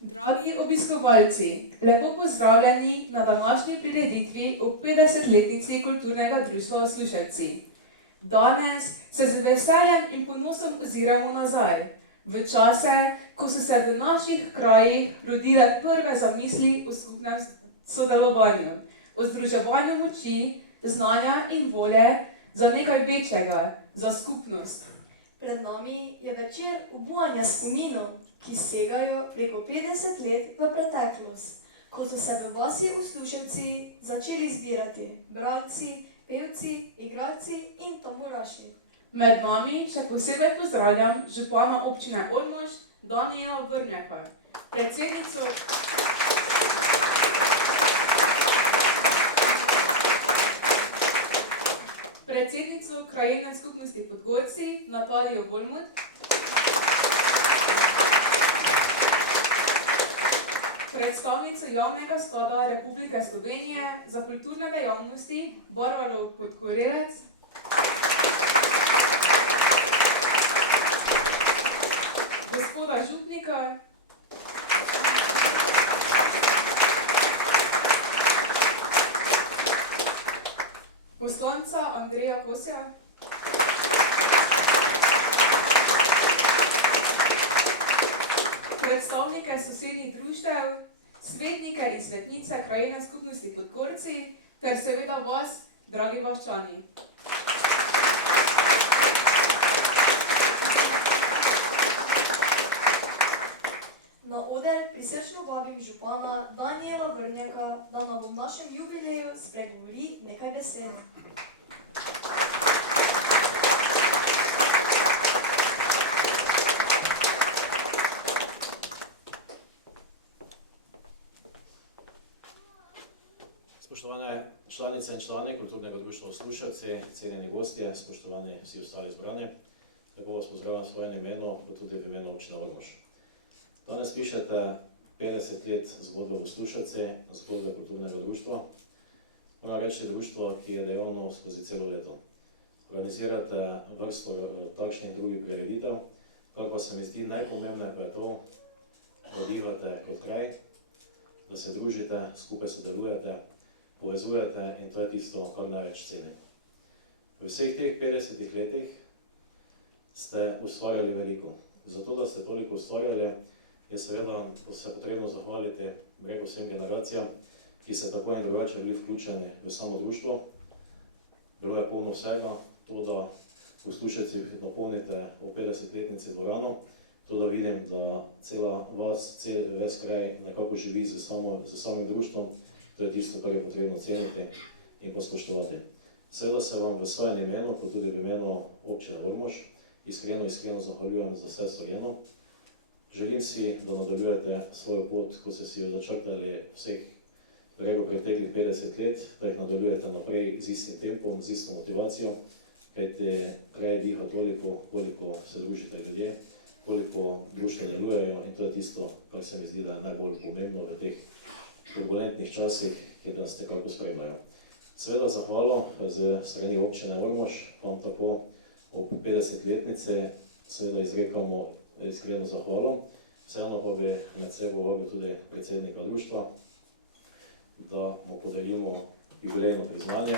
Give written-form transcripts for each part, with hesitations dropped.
Dragi obiskovalci, lepo pozdravljeni na današnji prireditvi ob 50-letnici Kulturnega društva Osluševci. Danes se z veseljem in ponosom oziramo nazaj, v čase, ko so se v naših krajih rodile prve zamisli o skupnem sodelovanju, o združevanju moči, znanja in volje za nekaj večjega, za skupnost. Pred nami je večer obujanja spominov, ki segajo preko 50 let v preteklost, ko so se v vasi Osluševci začeli zbirati bralci, pevci, igralci in tamburaši. Med nami še posebej pozdravljam župana občine Ormož, Danijela Vrnjaka, predsednico krajevne skupnosti Podgorci, Natalijo Volmut, predstavnico Javnega sklada Republike Slovenije za kulturne dejavnosti Barbaro Podgorelec, gospoda župnika, poslanca Andreja Kosja, predstavnike sosednjih društev, svetnike in svetnice krajevne skupnosti Podgorci ter seveda vas, dragi vaščani. Na oder prisrčno vabim župana Danijela Vrnjaka, da nam v našem jubileju spregovori nekaj besed. Spoštovane članice in člani Kulturnega društva Osluševci, cenjeni gostje, spoštovani vsi ostali zbrani, lepo vas pozdravljam v svojem imenu, kot tudi v imenu občine Ormož. Danes pišete 50 let zgodbe Osluševci, zgodbe Kulturnega društva. Moram reči društvo, ki je dejavno skozi celo leto. Organizirate vrsto takšnih drugih prireditev, kar pa se mi zdi najpomembneje pa je to, da bivate kot kraj, da se družite, skupaj sodelujete, povezujete in to je tisto, kar največ cenim. V vseh teh 50 letih ste ustvarjali veliko. Zato, da ste toliko ustvarjali, je seveda se potrebno zahvaliti vsem generacijam, ki se tako in drugače bili vključeni v samo društvo. Bilo je polno vsega, to, da Osluševci napolnite o 50-letnici dvorano, to, da vidim, da cela vas, ves kraj nekako živi z samim društvom, to je tisto, kar je potrebno ceniti in pa spoštovati. Seveda se vam v svojem imenu, kot tudi v imenu občine Ormož, iskreno zahvaljujem za vse storjeno. Želim si, da nadaljujete svojo pot, ko ste si jo začrtali vseh preteklih 50 let, da jih nadaljujete naprej z istim tempom, z isto motivacijo, kajti kraj diha toliko, koliko se družite ljudje, koliko društva delujejo in to je tisto, kar se mi zdi, da je najbolj pomembno v teh turbulentnih časih, ki nas nekako spremljajo. Seveda zahvalo z strani občine Ormož, vam tako ob 50-letnici seveda izrekamo iskreno zahvalo. Vseeno pa bi med seboj vabil tudi predsednika društva, da mu podelimo jubilejno priznanje.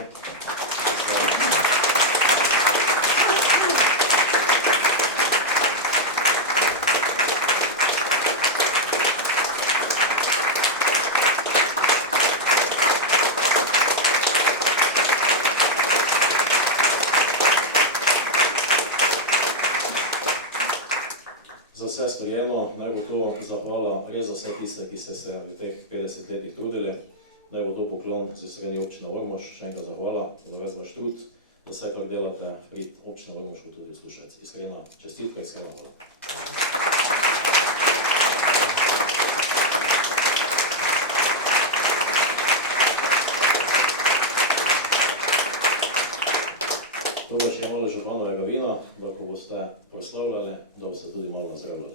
Za vse storjeno, naj bo to zahvala res za vse tiste, ki ste se v teh 50 letih trudili. naj bo to poklon z strani občine Ormož. Še enkrat zahvala za ves vaš trud, da vse, kar delate pri občini Ormož, kot tudi v Slušec. Iskrena čestitka, iskrena hvala. To bo še malo županovega vina, da ko boste proslavljali, da boste tudi malo nazdravljali.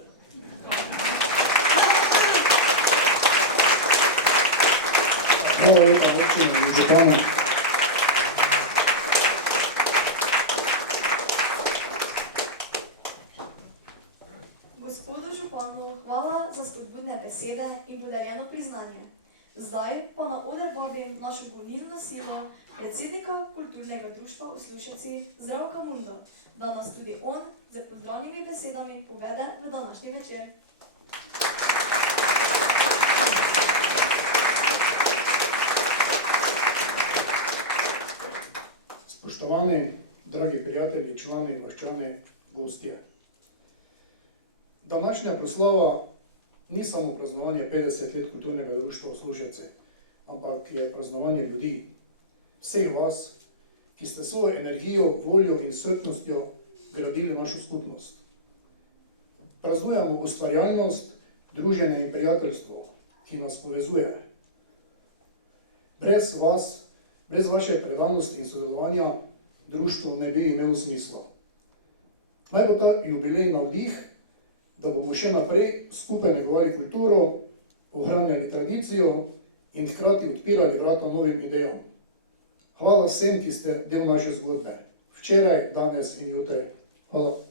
Hvala lepa, občina in županu. Gospodu županu hvala za spodbudne besede in podarjeno priznanje. Zdaj pa na oder vabim našo gonilno silo, predsednika kulturnega društva v Slušeci Zdravka Munda, da nas tudi on z pozdravnimi besedami povede v današnji večer. Spoštovani, dragi prijatelji, člani, vaščani, gostje. Današnja proslava ni samo praznovanje 50 let kulturnega društva v Slušeci, ampak je praznovanje ljudi, vseh vas, ki ste svojo energijo, voljo in strpnostjo gradili našo skupnost. Praznujemo ustvarjalnost, druženje in prijateljstvo, ki nas povezuje. Brez vas, brez vaše predanosti in sodelovanja, društvo ne bi imelo smisla. Naj bo ta jubilej navdih, da bomo še naprej skupaj negovali kulturo, ohranjali tradicijo in hkrati odpirali vrata novim idejam. Hvala vsem, ki ste del naše zgodbe. Včeraj, danes in jutri. Hvala.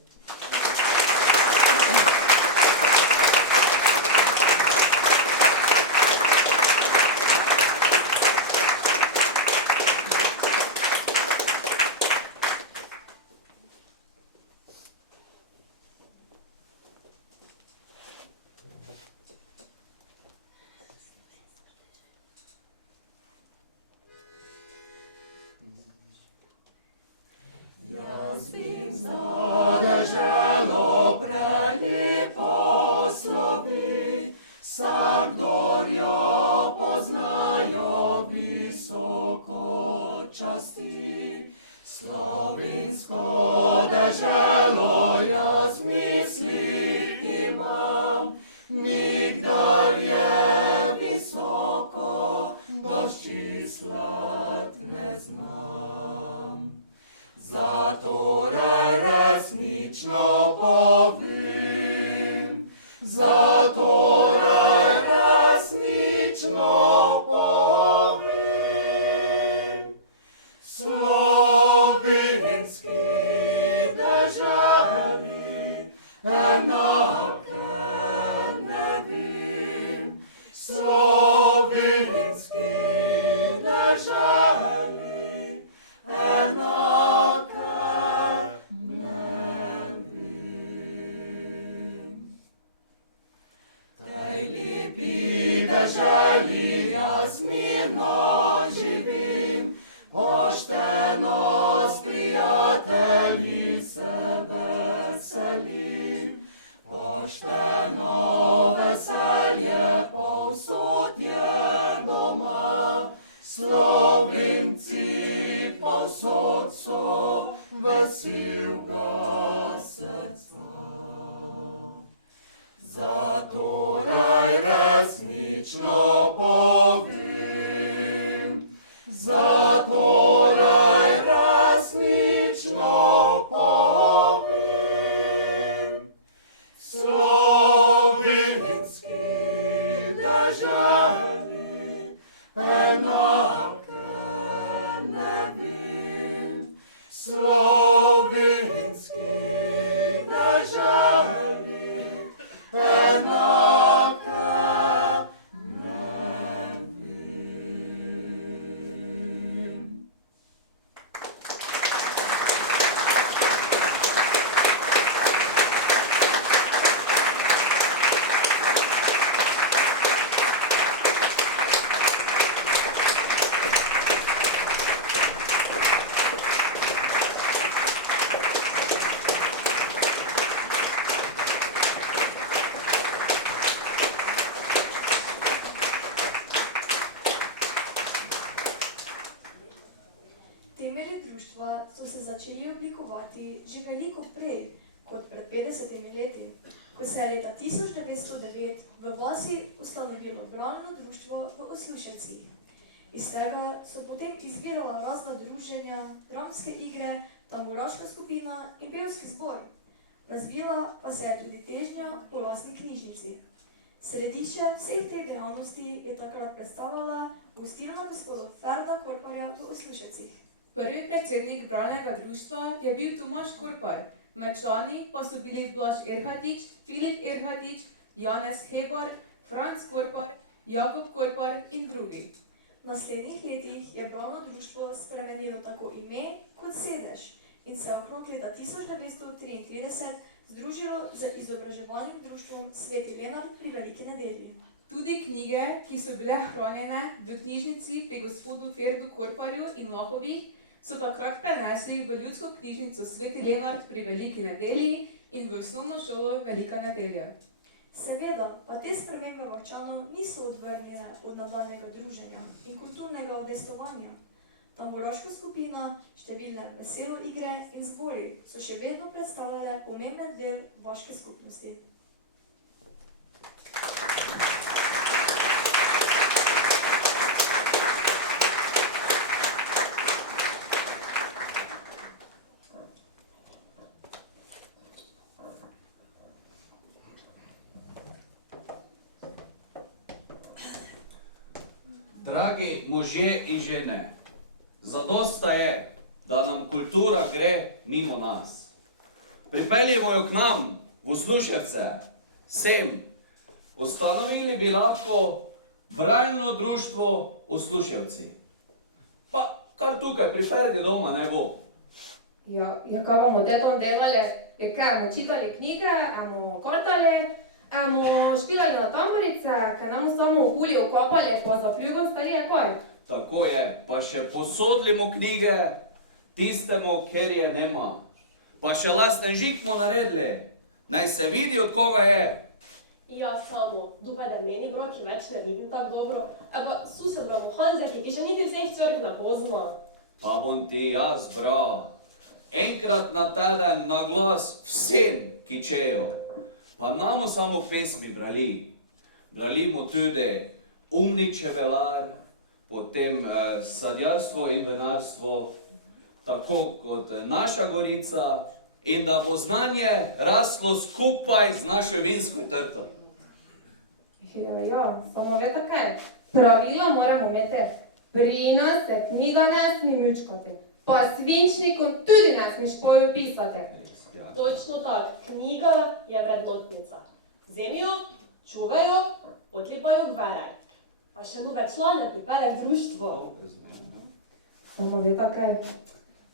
Slovenski društva so se začeli oblikovati že veliko prej kot pred 50 leti, ko se je leta 1909 v vasi ustanovilo bralno društvo v Osluševcih. Iz tega so potem izvirala razna druženja, dramske igre, tamburaška skupina in pevski zbor. Razvila pa se je tudi težnja po lastni knjižnici. Središče vseh teh dejavnosti je takrat predstavljala gostilna gospoda Ferda Korparja v Osluševcih. Prvi predsednik bralnega društva je bil Tomaž Korpar, med člani pa so bili Blaž Erhatič, Filip Erhatič, Janez Hebar, Franc Korpar, Jakob Korpar in drugi. V naslednjih letih je bralno društvo spremenilo tako ime kot sedež in se okrog leta 1933 združilo z izobraževalnim društvom Sveti Lenart pri Veliki nedelji. Tudi knjige, ki so bile hranjene v knjižnici pri gospodu Ferdu Korparju in Lahovih, so takrat prenesli v ljudsko knjižnico Sveti Lenart pri Veliki nedelji in v osnovno šolo Velika nedelja. Seveda pa te spremembe Vačanov niso odvrnile od nadaljnega druženja in kulturnega udejstvovanja. Tamburaška skupina, številne veselo igre in zbori so še vedno predstavljale pomemben del vaške skupnosti. Dragi možje in žene, zadosta je, da nam kultura gre mimo nas. Pripeljimo jo k nam, v Osluševce, sem. Ustanovili bi lahko bralno društvo Osluševci. Pa kar tukaj pri Ferdi doma ne bo. Ja, kaj bomo tetom delali? Kaj bomo čitali knjige, bomo kortali, bomo špilali na tamburice, kaj nam samo v kulji okopali, pa za pljugom stali, kaj? Tako je, pa še posodlimo knjige tistemu, ker je nema. Pa še lasten žig smo naredili, naj se vidi, od koga je. Ja, samo, dupaj, da meni broki več ne vidim tako dobro. Pa sused bramo Hanzeki, ki še niti vseh črk ne pozna. Pa bom ti jaz bral. Enkrat na teden na glas vsem, ki čejo. Pa namo samo pesmi brali. Bralimo tudi Umni čebelar, potem sadjarstvo in vinarstvo, tako kot naša Gorica, in da bo znanje raslo skupaj z našo vinsko trto. Ja, samo veste kaj? Pravila moramo imeti. Pri nas se knjiga ne smi mučkati, pa svinčnikom tudi ne smiš pojo pisati. Ja. Točno tak, knjiga je vrednotnica. Vzemijo, čuvajo, odlepajo gveraj. A še nove člane pripelje v društvo. Samo veste kaj?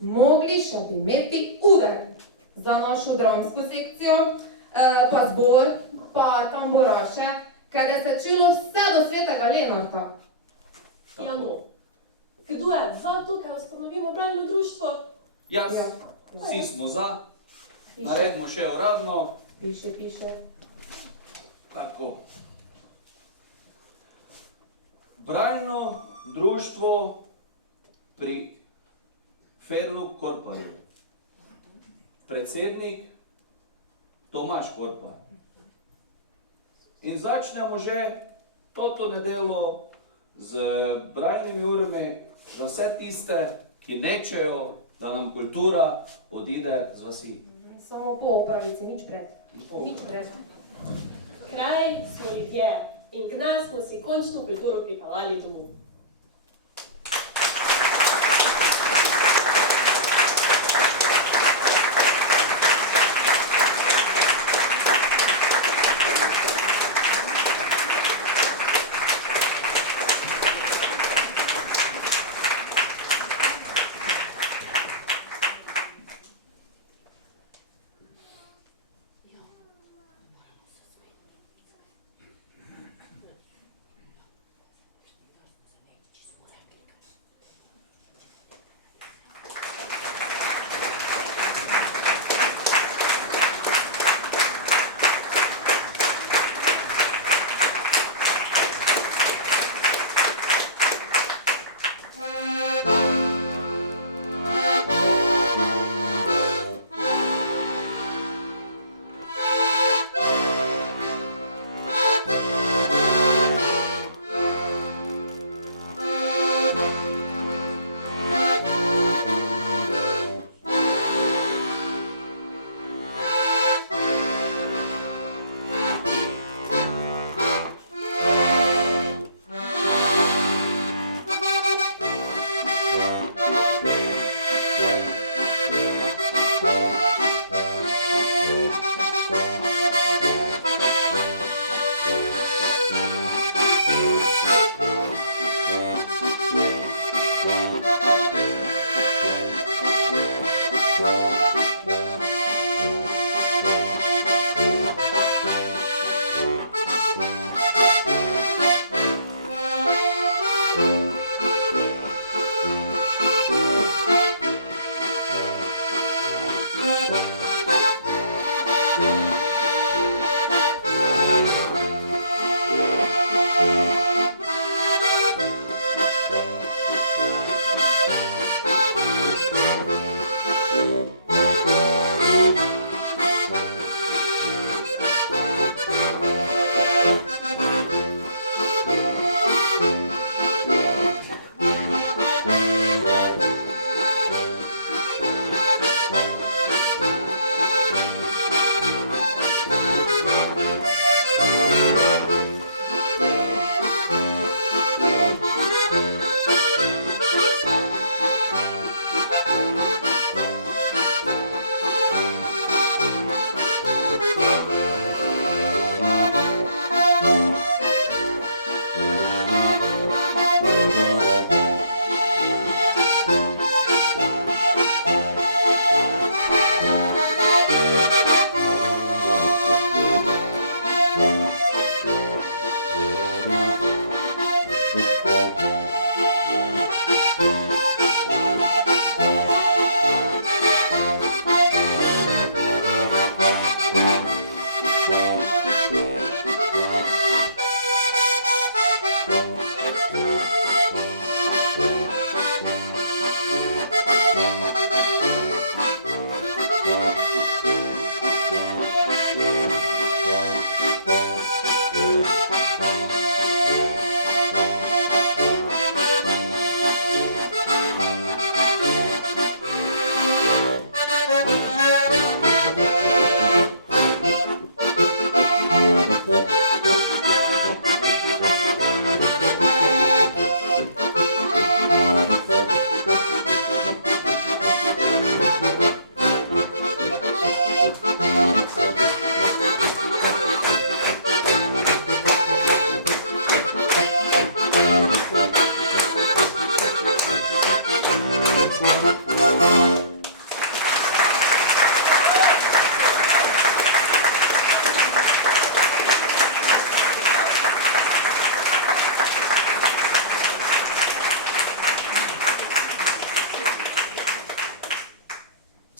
Mogli še bi imeti uder za našo dramsko sekcijo, pa zbor, pa tamburaše, kaj da se čulo vse do Svetega Lenarta. Ja, no. Kdo je za to, kaj ustanovimo bralno društvo? Jaz, Ja. vsi smo za, naredimo še uradno, Piše. tako. Bralno društvo pri Ferdu Korparju. Predsednik Tomaž Korpar. In začnemo že toto nedelo z bralnimi urami za vse tiste, ki nečejo, da nam kultura odide z vasi. Samo po opravici, nič pred. Nič pred. Kraj smo ljudje in k nas smo si končno kulturo pripeljali domov.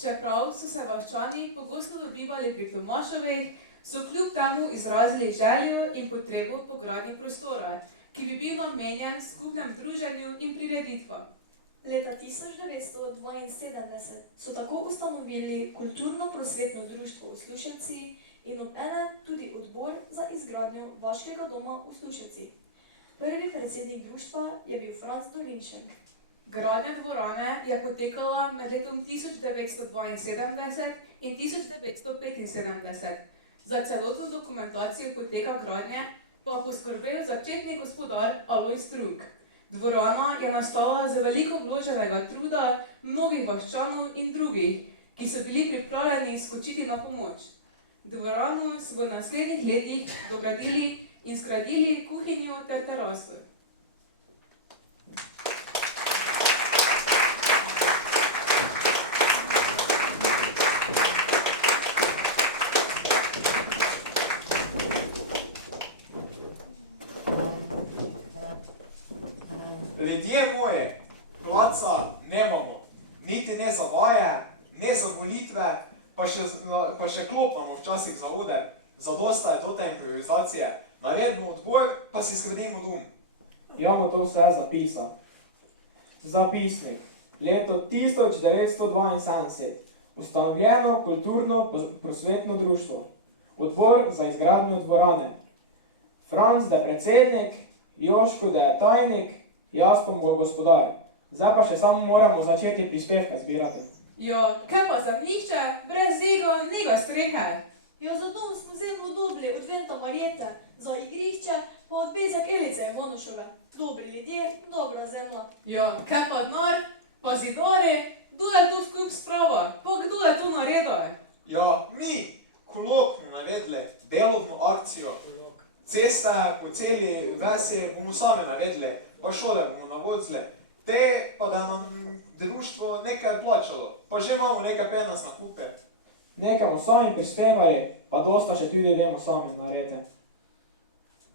Čeprav so se vaščani pogosto dobivali pri Tomašovih, so kljub temu izrazili željo in potrebo po gradnji prostora, ki bi bil namenjen skupnem druženju in prireditvam. Leta 1972 so tako ustanovili Kulturno-prosvetno društvo Uslušenci in obenem tudi odbor za izgradnjo vaškega doma v Uslušenci. Prvi predsednik društva je bil Franc Dolinšek. Gradnja dvorane je potekala med letom 1972 in 1975. Za celotno dokumentacijo poteka gradnje pa poskrbel začetni gospodar Alojz Strug. Dvorana je nastala z veliko vloženega truda mnogih vaščanov in drugih, ki so bili pripravljeni skočiti na pomoč. Dvorano so v naslednjih letih dogradili in zgradili kuhinjo ter teraso. Ljudje moji, placa nemamo, niti ne za vaje, ne za molitve, pa še klopamo včasih za oder, zadosta je do te improvizacije, naredimo odbor, pa si zgradimo dom. Imamo to vse zapisal. Zapisnik. Leto 1972. Ustanovljeno kulturno-prosvetno društvo. Odbor za izgradnjo dvorane. Franc da je predsednik, Joško da je tajnik, jaz pa bo gospodar. Zdaj pa še samo moramo začeti prispevke zbirati. Jo, kaj pa zemljišče, brez ego, nego strehe? Jo, za dom smo zemljo dobili od Venta Marjete, za igrišče pa od Bezek Elice Ivanušove. Dobri ljudje, dobra zemlja. Jo, kaj pa denar? Pa zidare, kdo je to v kup sprava? Pa kdo je to naredil? Ja, mi, kolok smo naredili, delovno akcijo. Ceste po celi vasi bomo sami naredili, pa šole bomo navozili. Te pa da nam društvo nekaj plačalo, pa že imamo nekaj penas na kupe. Nekaj bomo sami prispevali, pa dosta še tudi vemo sami narediti.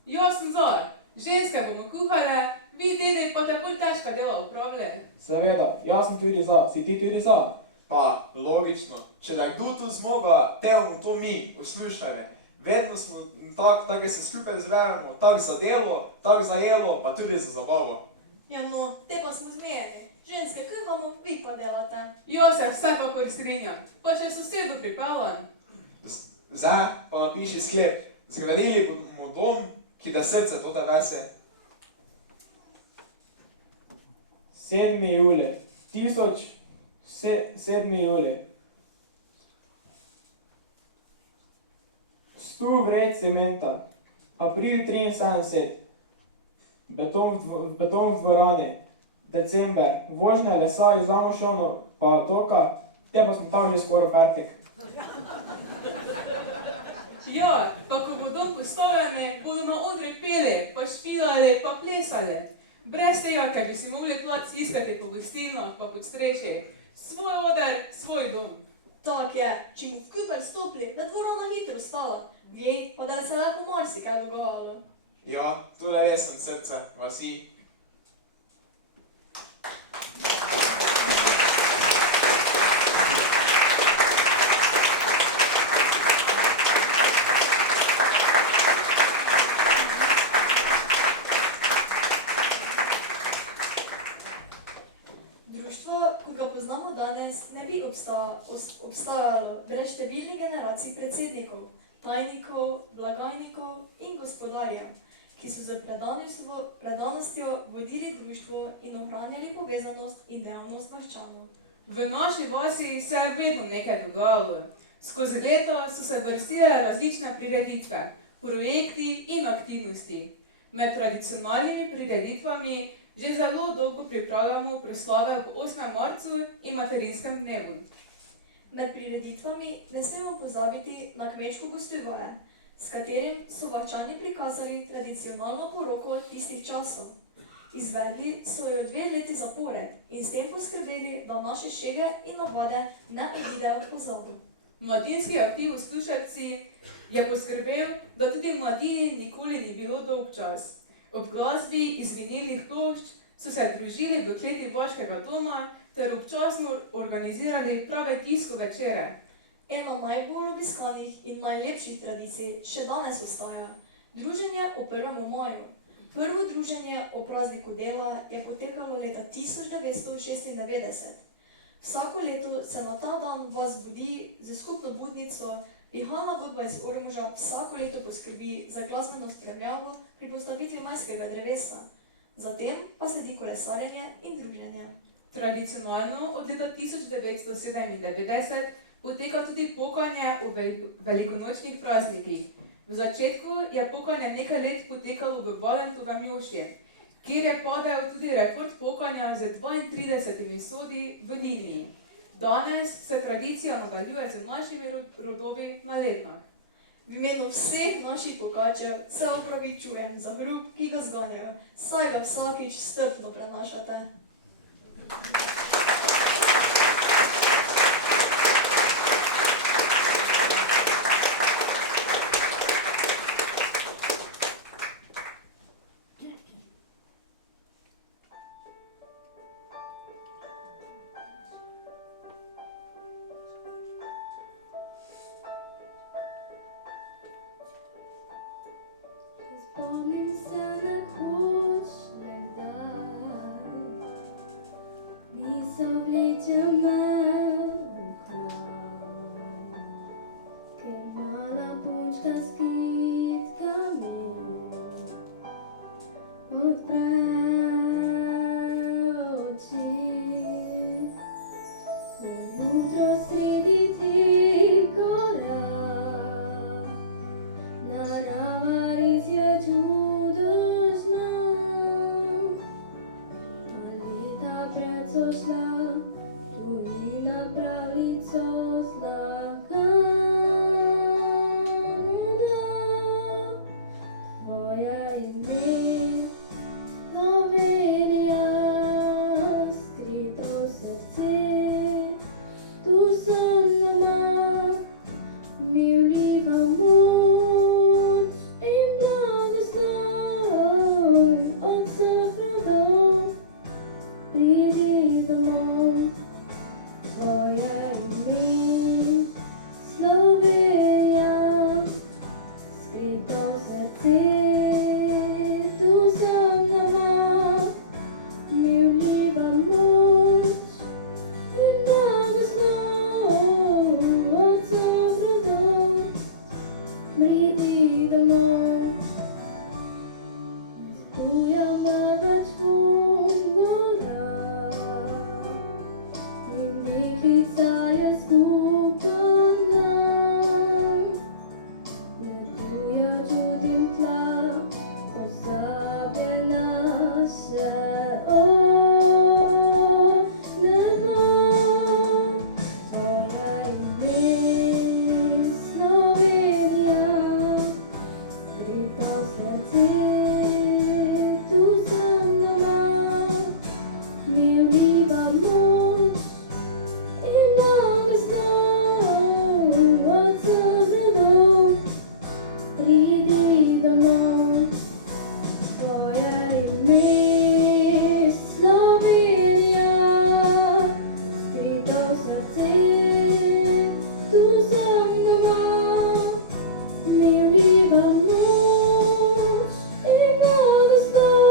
Jaz sem za, ženske bomo kuhale, vi dede pa te bolj težka dela upravljali. Seveda, jaz sem tudi za, si ti tudi za? Pa, logično, če da je kdo tu zmoga, te bomo to mi, uslušali. Vedno smo tako, da se skupaj zveremo, tako za delo, tako za jelo, pa tudi za zabavo. Ja no, te pa smo zmejeni. Ženske kuhamo, vi pa delate. Jaz se vsekakor strinjam, pa še sosedo pripeljan. Zdaj pa napiši sklep. Zgradili bomo dom, ki da srce tote vese. 7. julij, 7. julij. 100 vred cementa, april 73, beton v dvorani, december, vožnja lesa iz Zamošovno pa Toka, te pa smo tam že skoraj fertik. Ja, pa ko bo dom postavljeni, bodo na odri peli, pa špilali, pa plesali. Brez tega, ker bi si mogli plac iskati po gostilnah, pa pod streši. Svoj oder, svoj dom. Tak je, če mu v Kuper stopili, da dvorana hitro stala. Vej, pa da se lahko marsikaj dogajalo. Ja, tole res sem srce vasi. Društvo, kot ga poznamo danes, ne bi obstajalo brez številnih generacij predsednikov, tajnikov, blagajnikov in gospodarjev, ki so z predanostjo vodili društvo in ohranjali povezanost in dejavnost vaščanov. V naši vasi se je vedno nekaj dogajalo. Skozi leta so se vrstile različne prireditve, projekti in aktivnosti. Med tradicionalnimi prireditvami že zelo dolgo pripravljamo proslave ob 8. marcu in materinskem dnevu. Med prireditvami ne smemo pozabiti na kmečko gostovaje, s katerim so vaščani prikazali tradicionalno poroko tistih časov. Izvedli so jo 2 leti zapored in s tem poskrbeli, da naše šege in navade ne odidejo v pozabo. Mladinski aktiv v Sluševci je poskrbel, da tudi v mladini nikoli ni bilo dolg čas. Ob glasbi iz vinilnih plošč so se družili v kleti vaškega doma ter občasno organizirali prave disko večere. Ena najbolj obiskanih in najlepših tradicij še danes ostaja druženje o 1. maju. Prvo druženje o prazniku dela je potekalo leta 1996. Vsako leto se na ta dan vas budi z skupno budnico. Pihalna godba iz Ormoža vsako leto poskrbi za glasbeno spremljavo pri postavitvi majskega drevesa. Zatem pa sledi kolesarjenje in druženje. Tradicionalno od leta 1997 poteka tudi pokanje o velikonočnih praznikih. V začetku je pokanje nekaj let potekalo v Valentovem Jošje, kjer je padel tudi rekord pokanja z 32 sodi v liniji. Danes se tradicija nadaljuje z našimi rodovi na Letnah. V imenu vseh naših pokačev se opravičujem za hrup, ki ga zganjajo, saj ga vsakič strpno prenašate. Spomnim se nekoč nekdaj, pravljico šla, tudi na pravljico zlagano da. Tvoje ime, Slovenija, skrito v srce, tu sem doma, mi vliva moč in blagoslov od vseh rodov. Pridi domov, tvoje ime, Slovenija, skrito v srce, tu sem doma, mi vliva moč in blagoslov od vseh rodov. Pridi domov, spujamo več gora, in deklica je skupen nam. Letuja čutim tla, pozabljena še nebo. Tvoje ime, Slovenija, skrito v srce, tu sem doma, mi vliva moč in blagoslov od vseh rodov. Pridi domov, tvoje ime, Slovenija, skrito v srce, tu sem doma, mi vliva moč in blagoslov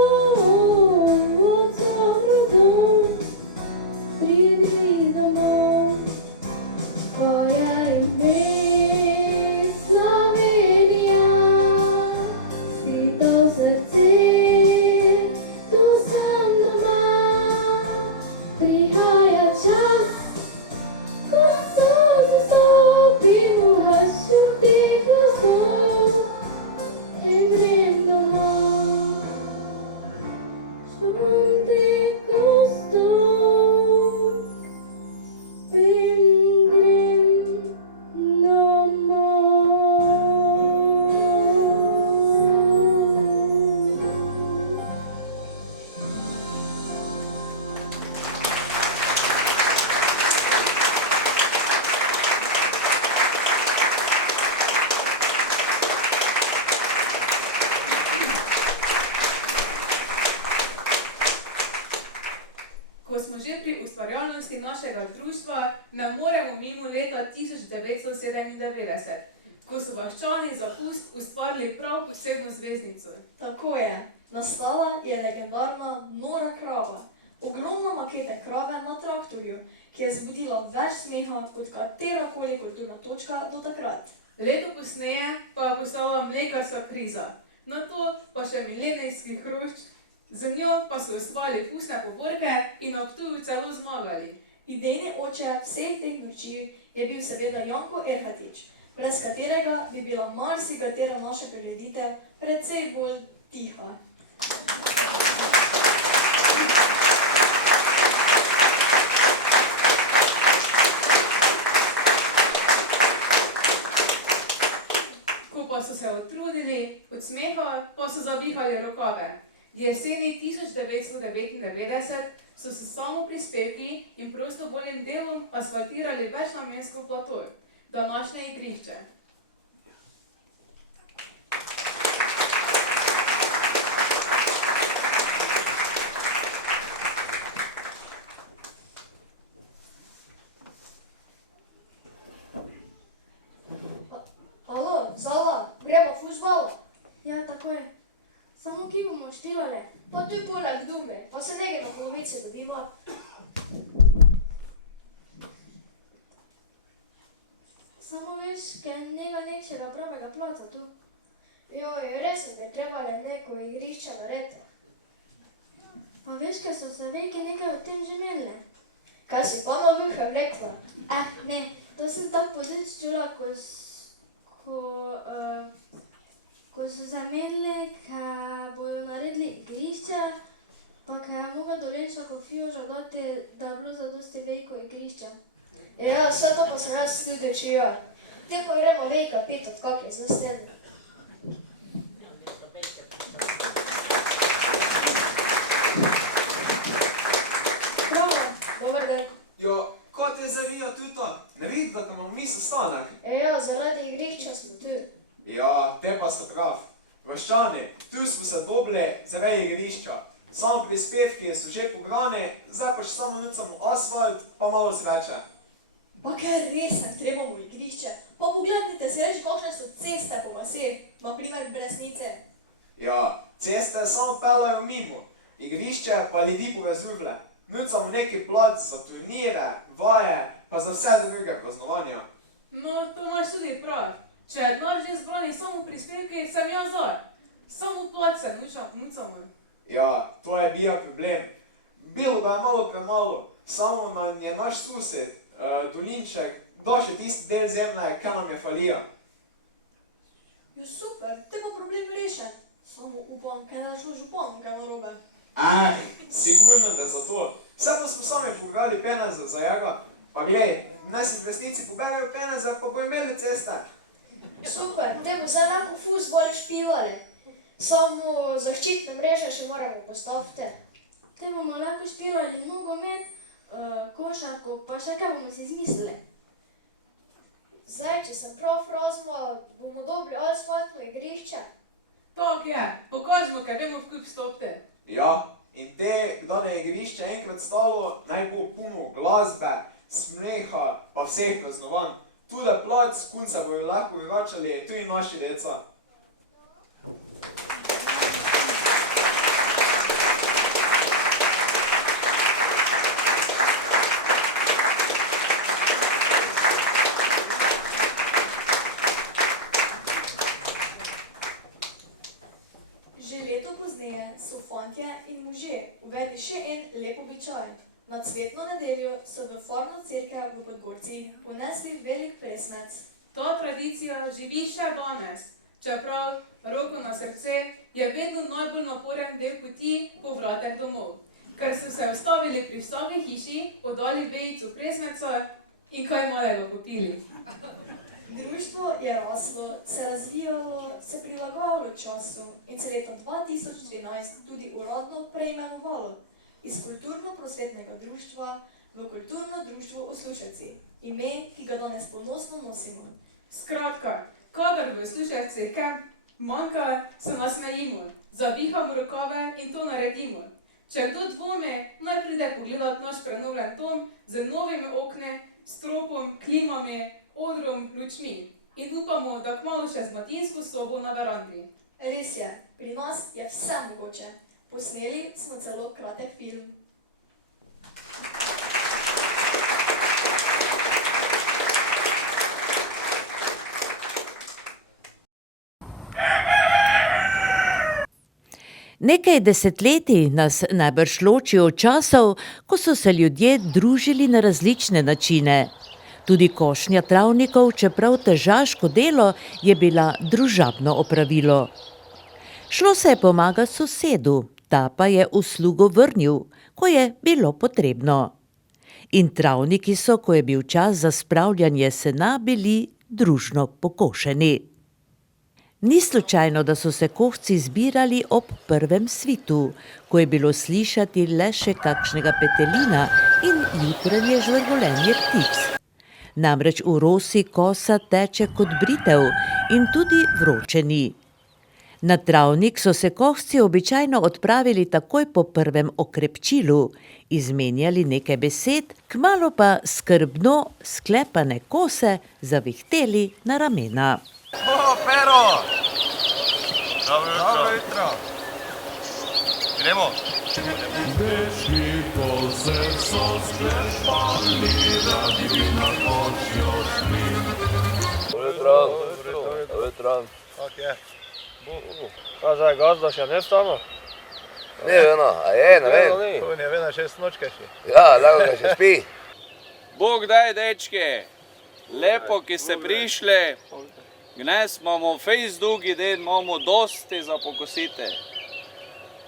od vseh rodov. Pridi domov, tvoje ime, Slovenija, skrito v srce, tu sem doma. Prihaja čas, ko solze stopimaš v teh glasov in grem domov. Šum teh gostov in grem domov. Ko smo že pri ustvarjalnosti našega društva, ne moremo mimo leta 1997, ko so vaščani za pust ustvarili prav posebno zvezdnico. Tako je, nastala je legendarna Nora krava. Ogromna maketa krave na traktorju, ki je zbudila več smeha kot katerakoli kulturna točka do takrat. Leto posneje pa je postala mlekarska kriza, nato pa še milenijski hrušč, z njo pa so ustvarili pustne povorke in na Ptuju celo zmagali. Idejni oče vseh teh noči je bil seveda Janko Erhatič, brez katerega bi bila marsikatera naša prireditev precej bolj tiha. Ko pa so se utrudili, od smeha pa so zavihali rokave. Jeseni 1999 so se samo prispevki in prostovoljnim delom asfaltirali večnamensko plato, današnje igrišče. Alo, Zala, gremo fuzbala? Ja, tako je. Samo ki bomo štilale? Pa tu poleg dume, pa se nekaj na polovici dobiva. Samo veš, ker njega nekšega pravega placa tu. Joj, res bi trebali neko igrišče narediti. Pa veš, ker so se veki nekaj o tem že menile. Kaj si pa na vrhe vlekla? Ne, to sem tako podeč čula, ko so zamenili, da bodo naredili igrišče, Pa kaj je mogel Dolenčakov Fjoža dati, da je bilo zadosti veliko igrišča? Ja, vse to pa sem jaz tudi čija. Te pa gremo vejka pet od kak je zasledno. Pravo, dober dan. Jo, ko te zavija tuto? Ne vidi, da imamo mi sestanek? Ja, zaradi igrišča smo tu. Ja, te pa sta prav. Vaščani, tu smo se dobili zaradi igrišča. Samo prispevki so že pobrane, zdaj pa še samo nucamo asfalt, pa malo sveče. Pa kaj res ne trebamo igrišče? Pa pogledajte si reči, kakšne so ceste po vasi, na primer Bresnice. Ja, ceste samo pelajo mimo, igrišče pa ljudi povezuje. Nucamo neki plac za turnire, vaje, pa za vse druge praznovanja. No, to imaš tudi prav. Če je denar že zbrani samo prispevki, sem jaz za. Samo plač se nucamo. Ja, to je bil problem. Bilo ga je malo premalo, samo nam je naš sosed, Dolinček, dal še tisti del zemlje, kaj nam je falija. Jo super, te pa problem rešen. Samo upam, kaj da šlo županom kaj narobe. Sigurno, da za to. Vse pa smo sami pobrali peneze za njega. Pa glej, naj si v resnici poberajo peneze, pa bo imeli ceste. Super, te bo zdaj lahko fuzbol špivali. Samo zaščitne mreže še moramo postaviti. Te bomo lahko špilali nogomet, košarko, pa še kaj bomo si izmislili. Zdaj, če sem prav razumela, bomo dobili asfaltno igrišče. Tak je, pokažimo, kaj vemo v kup stopite. Ja, in te, kdaj je igrišče enkrat stalo, naj bo puno glasbe, smeha, pa vseh praznovanj. Tudi plac, kunce bojo lahko vračali, tudi naši deca. Že leto pozneje so fantje in možje uvedli še en lep običaj. Na cvetno nedeljo so v Farno cerkev v Podgorcih ponesli velik presmec. Ta tradicija živi še danes, čeprav, roko na srce, je vedno najbolj naporen del poti povratek domov, ker so se ustavili pri vsaki hiši, oddali vejico presmeca in kaj malega popili. Društvo je raslo, se razvijalo, se prilagajalo času in se leta 2012 tudi uradno preimenovalo iz kulturno-prosvetnega društva v kulturno društvo Osluševci, ime, ki ga danes ponosno nosimo. Skratka, kadar v Osluševcih kaj manjka, se nasmejimo, zavihamo rokave in to naredimo. Če kdo dvomi, naj pride pogledat naš prenovljen dom z novimi okni, stropom, klimami, odrom, lučmi. In upamo, da kmalu še z Matinsko sobo na verandi. Res je, pri nas je vse mogoče. Posneli smo celo kratek film. Nekaj desetletij nas najbrž loči od časov, ko so se ljudje družili na različne načine. Tudi košnja travnikov, čeprav težaško delo, je bila družabno opravilo. Šlo se je pomagati sosedu, ta pa je uslugo vrnil, ko je bilo potrebno. In travniki so, ko je bil čas za spravljanje sena, bili družno pokošeni. Ni slučajno, da so se kohci zbirali ob prvem svitu, ko je bilo slišati le še kakšnega petelina in jutranje žvrgolenje ptic. Namreč v rosi kosa teče kot britev in tudi vroče ni. Na travnik so se kohci običajno odpravili takoj po prvem okrepčilu, izmenjali nekaj besed, kmalu pa skrbno sklepane kose zavihteli na ramena. Pero! Dobro jutro. Gremo. Dečki po srcu sklepali, radi bi na kočjo šli. Dobro jutro. Kak je? Kaj zdaj, gazda še ne stano? Ne veno, a je, ne vem. To je vena 6 nočke še. Ja, lahko ga še spi. Bog daj, dečke, lepo, ki ste prišli. Gnes imamo fejs dolgi dan, imamo dosti za pokositi.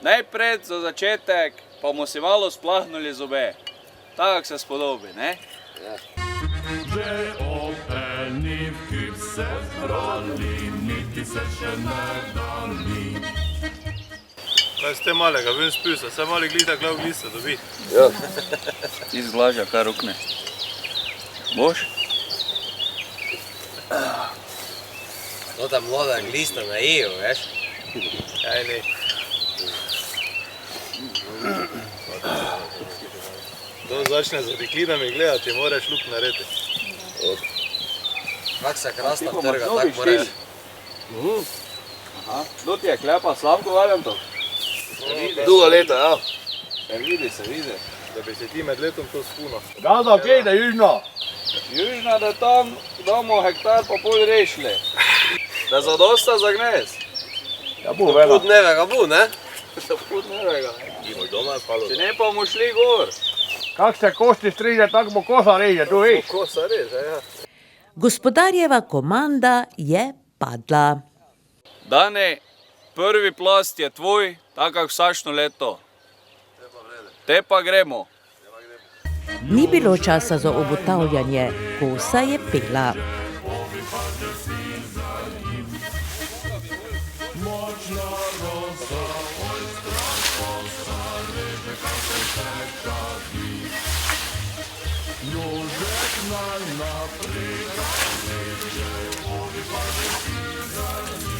Najprej za začetek pa bomo si malo splahnuli zobe. Tako se spodobi, ne? Že ob eni v kip se zbrali, niti se še ne dali. Kaj ste malega, vem spisa, se mali glita glav glista dobi. Ja. Izglaža, kar rukne. Boš? To ta mlada glista na iju, veš? Kaj ne. Kdo začne za deklinami gledati, moraš luk narediti. Kak se krasta trga, tak moraš. Aha, kdo ti je klepa, Slavko Valjantov? Dugo leta, ja. Se vidi, se vidi. Da bi se ti med letom to spuno. Gazda, kje ide južno? Južna, da tam bomo hektar pa pol rešili. Da zadosta za gnez. Ja, bo vela. Put nevega bu, ne? Da put nevega. Moj doma je spalo. Če ne pa bomo šli gor. Kak se kosti striže, tako bo kosa reže, tu veš. Kosa reže, ja. Gospodarjeva komanda je padla. Dane, prvi plast je tvoj, tako jak vsačno leto. Te pa gremo. Ni bilo časa za obotavljanje, kosa je pela. Močna roza, ojstra kosa, reže kak se čekati. Jožek naj naprej reže, ovi pa že cigani.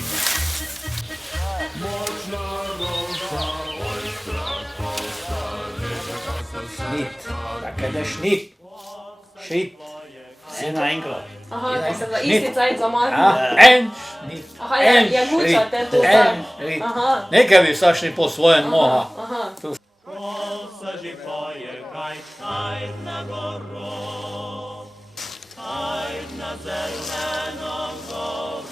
Močna roza, ojstra kosa, reže kak se Šnit, tako da šnit. Šit. Vse naenkrat. Aha, ko se za isti cajt zamakne. En šnit. Aha, je mučate to En tak. šrit. Aha. Nekaj bi vsak šli po svojem moha. Aha. Kosa že poje, kaj na goro, kaj na zeleno goro.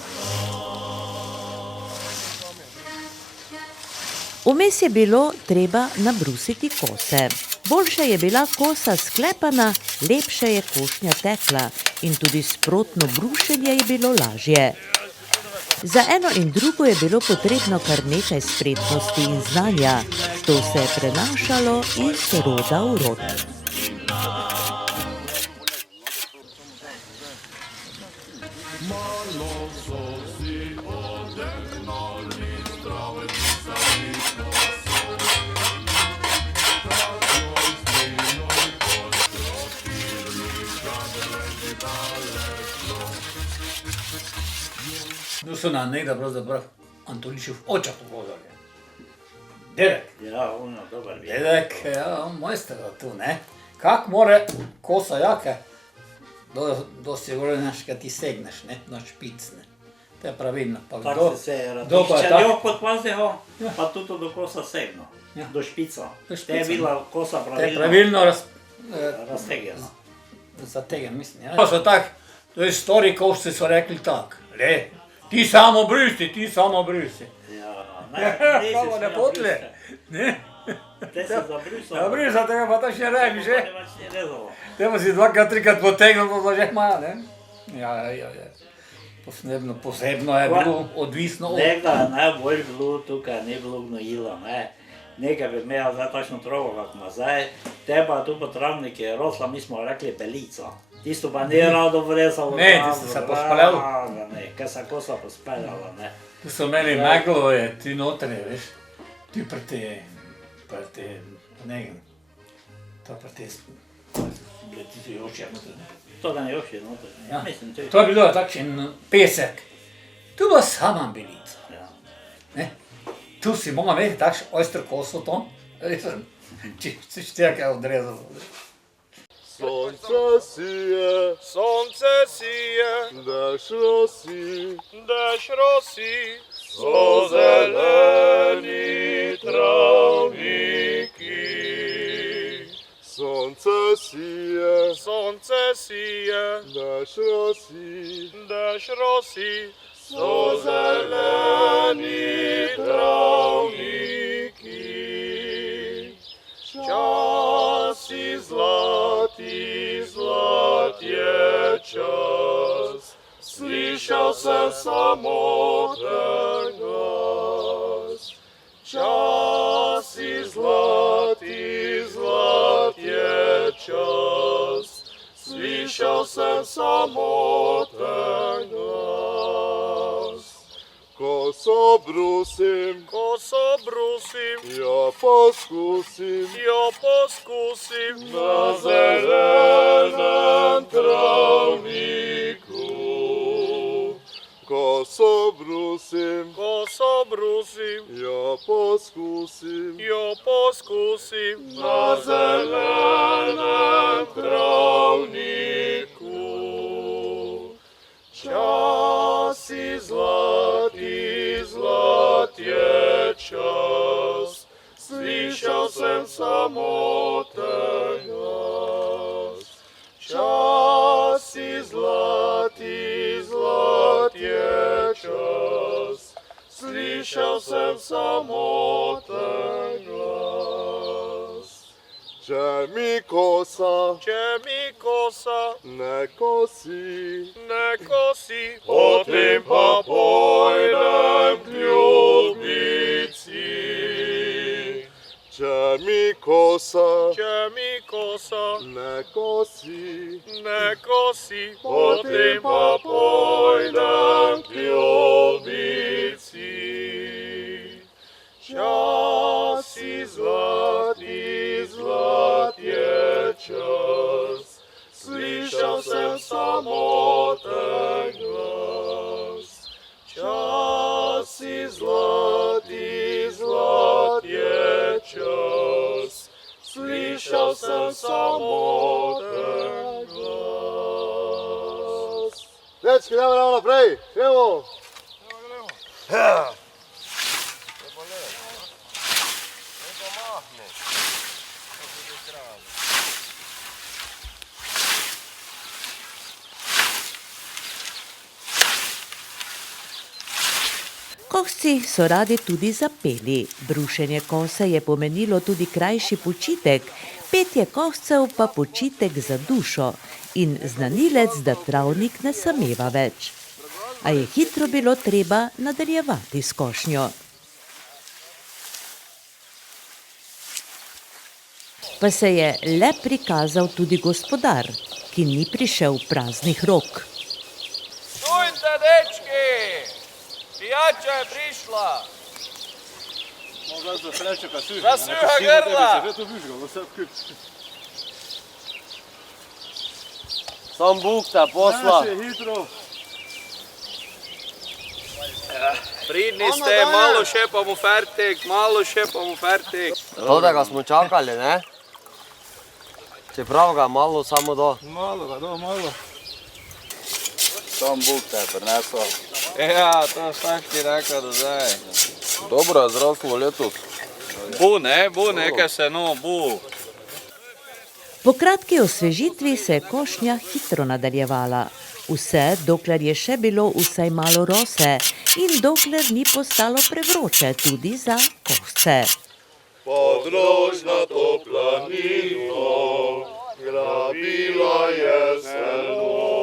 Vmes je bilo treba nabrusiti kose. Boljša je bila kosa sklepana, lepše je košnja tekla in tudi sprotno brušenje je bilo lažje. Za eno in drugo je bilo potrebno kar nekaj spretnosti in znanja. To se je prenašalo iz roda v rod. Malo so si odegnali, zdrave pisali posod. Takoj stinoj podstropili, kadre živale šlo. Tu so nam nekda pravzaprav Antoličev oča pogodali. Dedek. Ja, ono, dobar bi. Dedek, ja, on mojstera tu, ne? Kak more kosa jake? Dosti je gore, znaš, kad ti segneš, ne? Na špic, ne? To je pravilno. Pa kdo? Tako se radišča njog podpazeho, pa tuto do kosa segno. Do špica. Te je bila kosa To je pravilno. pravilno raztegljena. Zategen, mislim, ja. To so tak, to je stari košci so rekli tak, le, ti samo brisi, ti samo brisi. Ja, ne, nisi Kako ne smel potle? briste. Ne? Te si zabrisal. Zabrisal, tega pa to še ne bi, že? To ne več ni rezalo. Temu si dvakrat, trikrat potegnil, pa že ima, ne? Ja. Posebno je bilo odvisno od... Nekdaj je najbolj bilo tukaj, ni bilo gnojila, ne. Nekaj bi imel zdaj takšno trovo, kak ima zdaj. Te pa tu po travniki je rosla, mi smo rekli belica. Tisto pa ni rado vrezalo. Ne, tisto se pospeljal. Ne, kaj se kosa pospeljala, ne. Tu so imeli meglo, je ti notranje, veš, ti proti, ne vem, to proti, ti si oči notranje. To da ne oči notranje, Ja. mislim, to je. To je bilo takšen pesek. Tu bila sama belica. Ja. Ne? Tu si mogla imeti takšen ojster koso to, resen, če si tega odrezal. Sonce sije, dež rosi, so zeleni travniki. Sonce sije, dež rosi, so zeleni travniki. Časi zlati, zlat je čas, slišal sem samoten glas. Časi zlati, samoten glas. Ko sobrusim, ja poskusim, na zelenem travniku. Ko sobrusim, ja poskusim, na zelenem travniku. Časi zlati, zlat je čas, slišal sem samoten glas. Časi zlati, zlat je čas, slišal sem samoten glas. Če mi kosa, ne kosi, potem pa pojdem k ljubici. Če mi kosa, ne kosi, potem pa pojdem k ljubici. Časi zlati, zlat je čas, slišal sem samoten glas. Časi zlati, zlat je čas, slišal sem samoten glas. Dečki, gremo naprej, gremo! Kosci so radi tudi zapeli. Brušenje kose je pomenilo tudi krajši počitek, petje koscev pa počitek za dušo in znanilec, da travnik ne sameva več. A je hitro bilo treba nadaljevati s košnjo. Pa se je le prikazal tudi gospodar, ki ni prišel praznih rok. Stojte, dečki! Pijača je prišla! Za suha grla! Sam Bog te posla. Pridni ste, malo še pa mu fertik. Todega smo čakali, ne? Čeprav ga malo samo do. Malo. Sam Bog te je prinesel. Ja, to vsak ti rekel do zdaj. Dobro je zraslo letos. Bu, nekaj se bu. Po kratki osvežitvi se je košnja hitro nadaljevala. Vse, dokler je še bilo vsaj malo rose in dokler ni postalo prevroče tudi za kosce. Pod rožnato planino grabila je zelo.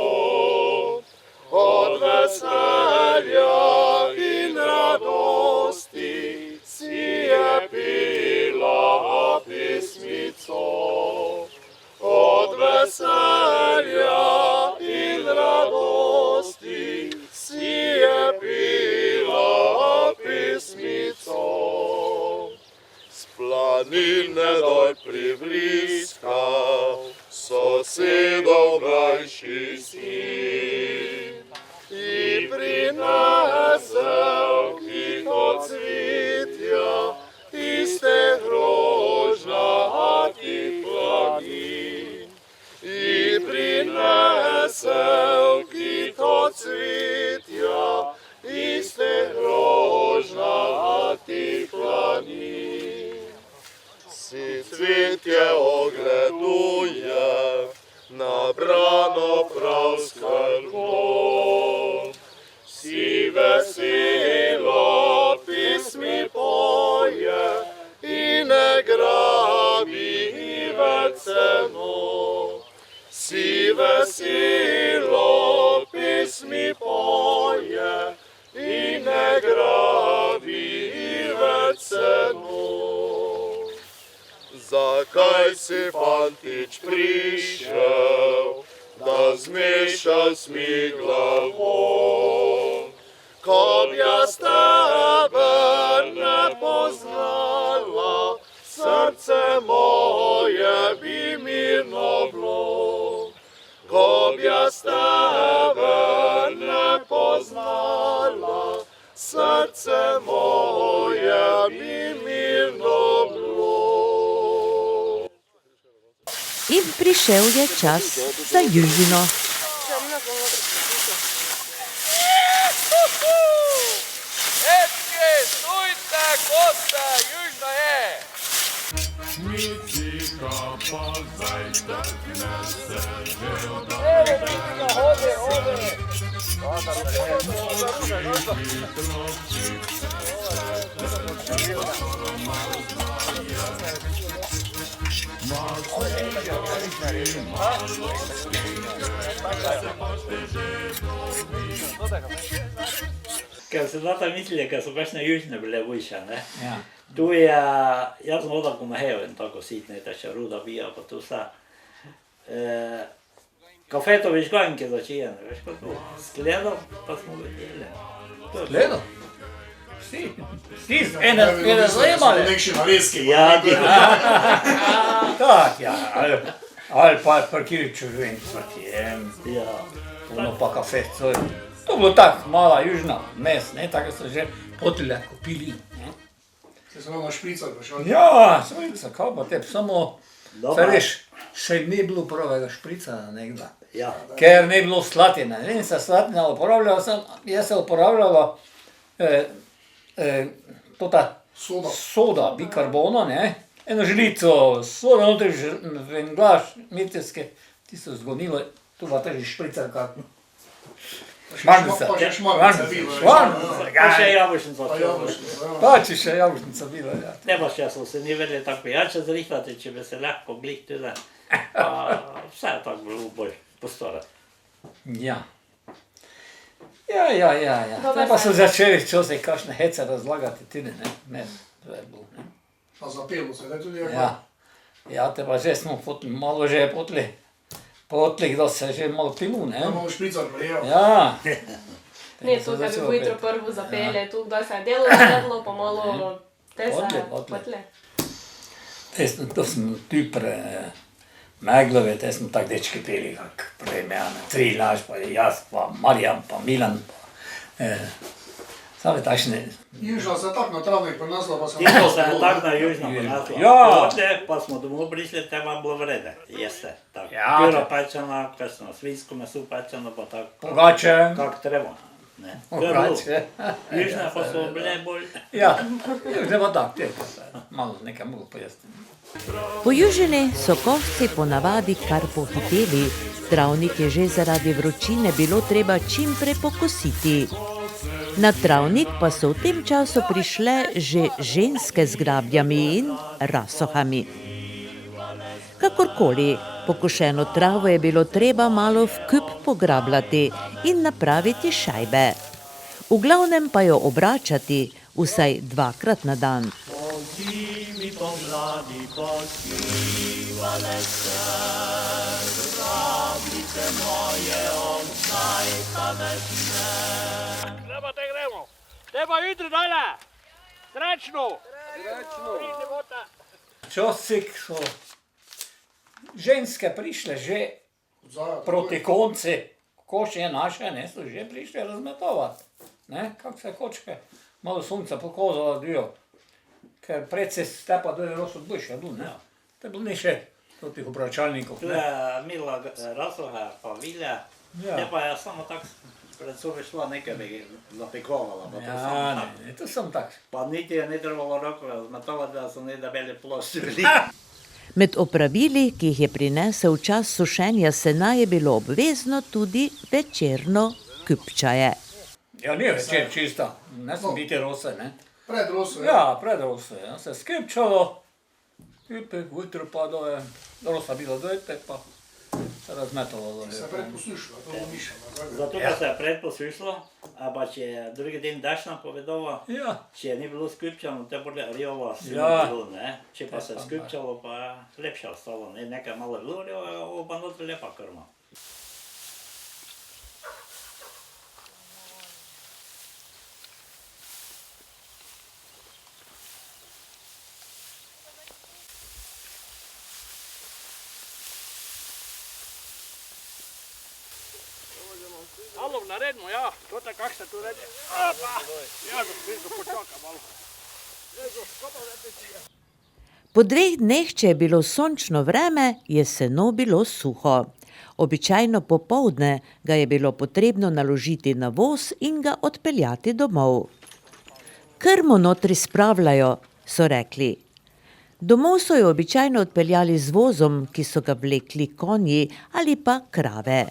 Od veselja in radosti si je pila pesmico. Od veselja in radosti si je pila pesmico. S planine dol pribliskal sosedov mlajši sin i prinesel kih od cvetja tiste rožnatih planin. I prinesel kih od cvetja tiste rožnatih planin. Si cvetje ogleduje, nabrano prav skrbno. Si veselo pismi poje in ne grabi več ceno. Si veselo pismi poje in ne grabi več ceno. Zakaj si fantič prišel da zmešal mi glavo. Ko bi jaz tebe ne poznala, srce moje bi mirno bilo. Ko bi jaz tebe ne poznala, srce moje bi mirno bilo. In prišel je čas za južino. Dečki, stojte, koste, južno je! Micika pa zdaj trkne se že od Ker se data mislili, ker so kakšne južne bile više, ne? Ja. Tu je, jaz sem hodal po Maheju in tako sitne, teče ruda bija, pa tu vse. Kafetovi žganki začijene, veš kako? Skledal, pa smo videli. Skledal? Vsi, ene zajemali. Nekši nareski. Ja, Tak, ja, ali pa parkiriču žven, ja. ono pa kafe, to je bilo tak, mala južna mes, ne, tako so že potile kupili. Se samo na špricah pa šel. Ja, šprica, kaj pa te, samo, Dobro. saj veš, še ni bilo pravega šprica nekda. Ja. Ker ni bilo slatine, ne, se slatina uporabljala sem, jaz se uporabljala tota soda bikarbona, ne, eno žlico soda notri v en glaš metrske, tisto zgonilo, tu pa teži šprica kak. Šmarnica. Pa še šmarnica bila. Pa še jabolčnica. Pa če še jabolčnica bila, ja. Ne pa še so se ni vedeli tako pijače zrihtati, če bi se lahko glih tudi. Pa vse je tako bilo bolj postore. Ja. Ja. Zdaj pa so začeli včasih kakšne hece razlagati tudi, ne, to je bilo, ne. Pa zapelo se, da tudi je. Ja, te pa že smo malo že potli, da se že malo pilo, ne. Da bomo špricar prejel. Ja. Ne, tu da bi ujutro prvo zapele, tu da se je delo sedlo, pa malo te se potle. To smo tu pre Meglove, te smo tak dečki peli, kak premjane, Trilaž, pa jaz, pa Marjan, pa Milan, pa same takšne. Južna se tak na travnik prinesla, pa se Tisto se je tak na južno prinesla. Ja. Potle pa smo domov prišli, te pa bilo vrede, jeste. Tak, Ja, piro pečena, kakšno svinjsko meso pečeno, pa tako. Pogače. Kak treba. Ne. Pogače. Južne pa so bile bolj. Ja, južne pa tak, te pa se malo nekaj mogo pojesti. Po južini so kosci ponavadi kar pohiteli, travnik je že zaradi vročine bilo treba čim prej pokositi. Na travnik pa so v tem času prišle že ženske z grabljami in rasohami. Kakorkoli, pokošeno travo je bilo treba malo v kup pograbljati in napraviti šajbe. V glavnem pa jo obračati vsaj dvakrat na dan. Zimi pomladi pošivale se, grablice moje obnajkane sme. Zdaj pa te gremo, te pa jutri dole, srečno! Včasih so ženske prišle že proti konci košnje naše, ne, so že prišle razmetovati, ne, kak se kočke, malo sonca pokazala dio. Ker predse stepa dole roso boljše bil, ne. To je bilo ne še totih obračalnikov, Tu ne. je Mila Rasoha, pa Vilja, Ja. te pa je samo tako pred sobe šla nekaj bi napikovala. Pa to Ja, samo ne, tako. to sem tak. Pa niti je ni trebalo roko razmetovati, da so ne debeli plošči bili. Med opravili, ki jih je prinesel čas sušenja sena, je bilo obvezno tudi večerno kupčaje. Ja, ni večer čisto, ne sem biti rose, ne. Pred roso, Ja, pred roso, ja, se skipčalo, tipek, ujutro pa doje, rosa bila dojete, pa se razmetalo dole. se pred poslušala, to bo mišljeno. Zato pa se je pred poslušalo, a pa če je drugi dan daš napovedova, Ja. če ni bilo skupčano, te bolje rjova si Ja. bilo, ne? Če pa Te se pa skupčalo, pa lepše ostalo, ne? Nekaj malo bilo rjova, pa notri lepa krma. Alo, naredimo, ja, to kak se tu redi. Opa, ja, gospod, počakaj malo. Po 2 dneh, če je bilo sončno vreme, je seno bilo suho. Običajno popoldne ga je bilo potrebno naložiti na voz in ga odpeljati domov. Krmo notri spravljajo, so rekli. Domov so jo običajno odpeljali z vozom, ki so ga vlekli konji ali pa krave.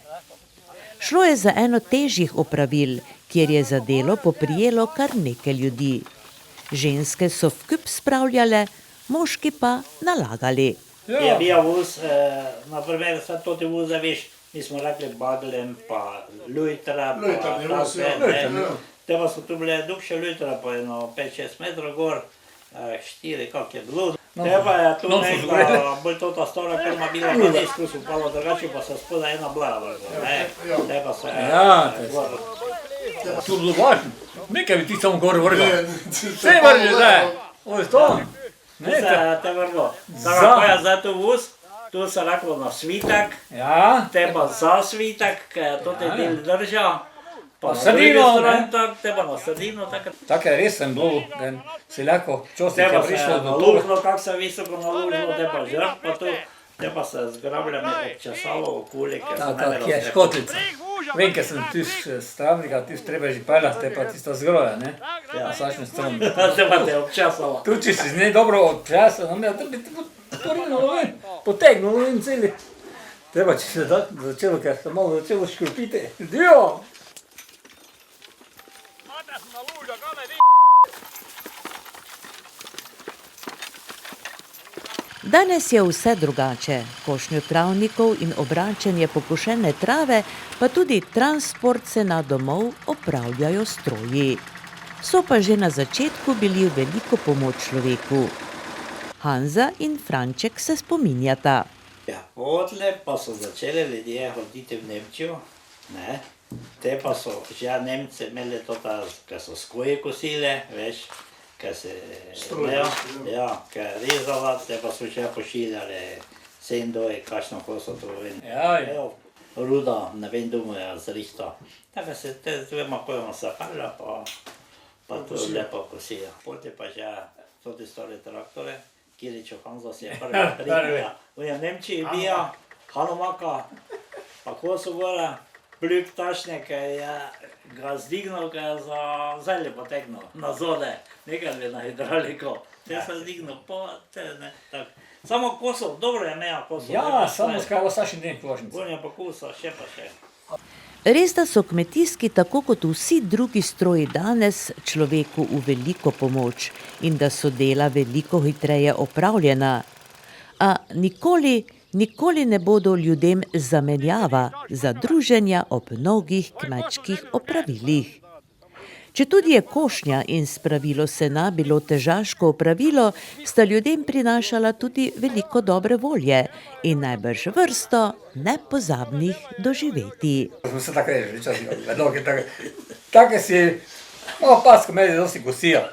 Šlo je za eno težjih opravil, kjer je za delo poprijelo kar nekaj ljudi. Ženske so vkup spravljale, moški pa nalagali. Je bil voz, naprimer, vse to ti voze, veš, mi smo rekli baglem, pa lujtra, pa tako, te pa so tu bile dubše lujtra, pa eno 5-6 metrov gor, 4, kak je bilo. Te pa je tu nekda, bolj tota stara krma bila, pa ne izkusil, pa drugače pa se spodaj ena blava, ne, te pa se... Ja, to je bilo važno. Nekaj bi ti samo gor vrgal. Vse vrži, zdaj. Ovo je to. Tu se te vrlo. Tako pa je zdaj tu voz, tu se reklo na svitak, te pa za svitak, to te del drža. Pa na drugi strani, te pa na sredino. Tako je res sem bil, da si lahko čostik je prišlo do to. Lužno, kak se visoko nalužilo, te pa žrt, pa tu, te pa se z grabljami občesalo okoli, ker se ne tako je, škotlica. Vem, ker sem tu s travnika, tu treba že peljati, te pa tisto zgroja, ne? Ja, sačne strani. Te pa te občesalo. Tu, če si z njej dobro občesal, da bi te porinilo ven, potegnilo ven celi. Treba, če se začelo, ker se malo začelo škropiti. Dio! Danes je vse drugače. Košnjo travnikov in obračanje pokošene trave, pa tudi transport sena domov opravljajo stroji. So pa že na začetku bili v veliko pomoč človeku. Hanza in Franček se spominjata. Ja, potle pa so začeli ljudje hoditi v Nemčijo, ne? Te pa so že Nemci imeli to, ker so skoje kosile, veš, ker se rezala, te pa so že pošiljali sendoje, kakšno koso to vem. Ruda, ne vem, domoja zrihta. Tako se te dvema kojima se palja, pa to lepo kosijo. Potem pa že so ti stari traktore, Kiričo Hanza si je prvi prija. V Nemčiji bija, Hanomaka, pa koso gore, pljuk tašnje, ki je ga zdignil, ki je za zelje potegnil na zode, nekaj bi na hidraliko. Te se zdignil, tako. Samo koso, dobro je imel koso. Ja, samo skaj ostaši den košnic. Bolje pa koso, še pa še. Res, da so kmetijski, tako kot vsi drugi stroji danes, človeku v veliko pomoč in da so dela veliko hitreje opravljena. A nikoli ne bodo ljudem zamenjava za druženja ob mnogih kmečkih opravilih. Četudi je košnja in spravilo sena bilo težaško opravilo, sta ljudem prinašala tudi veliko dobre volje in najbrž vrsto nepozabnih doživetij. Smo se tako reči, včasih vedoki, tako si, pasko meni dosti kosijo.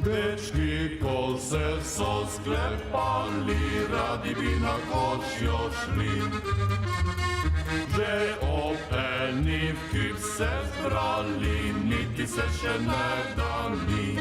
Dečki, ko se so sklepali, radi bi na košjo šli. Že ob eni v kip se zbrali, niti se še ne dali.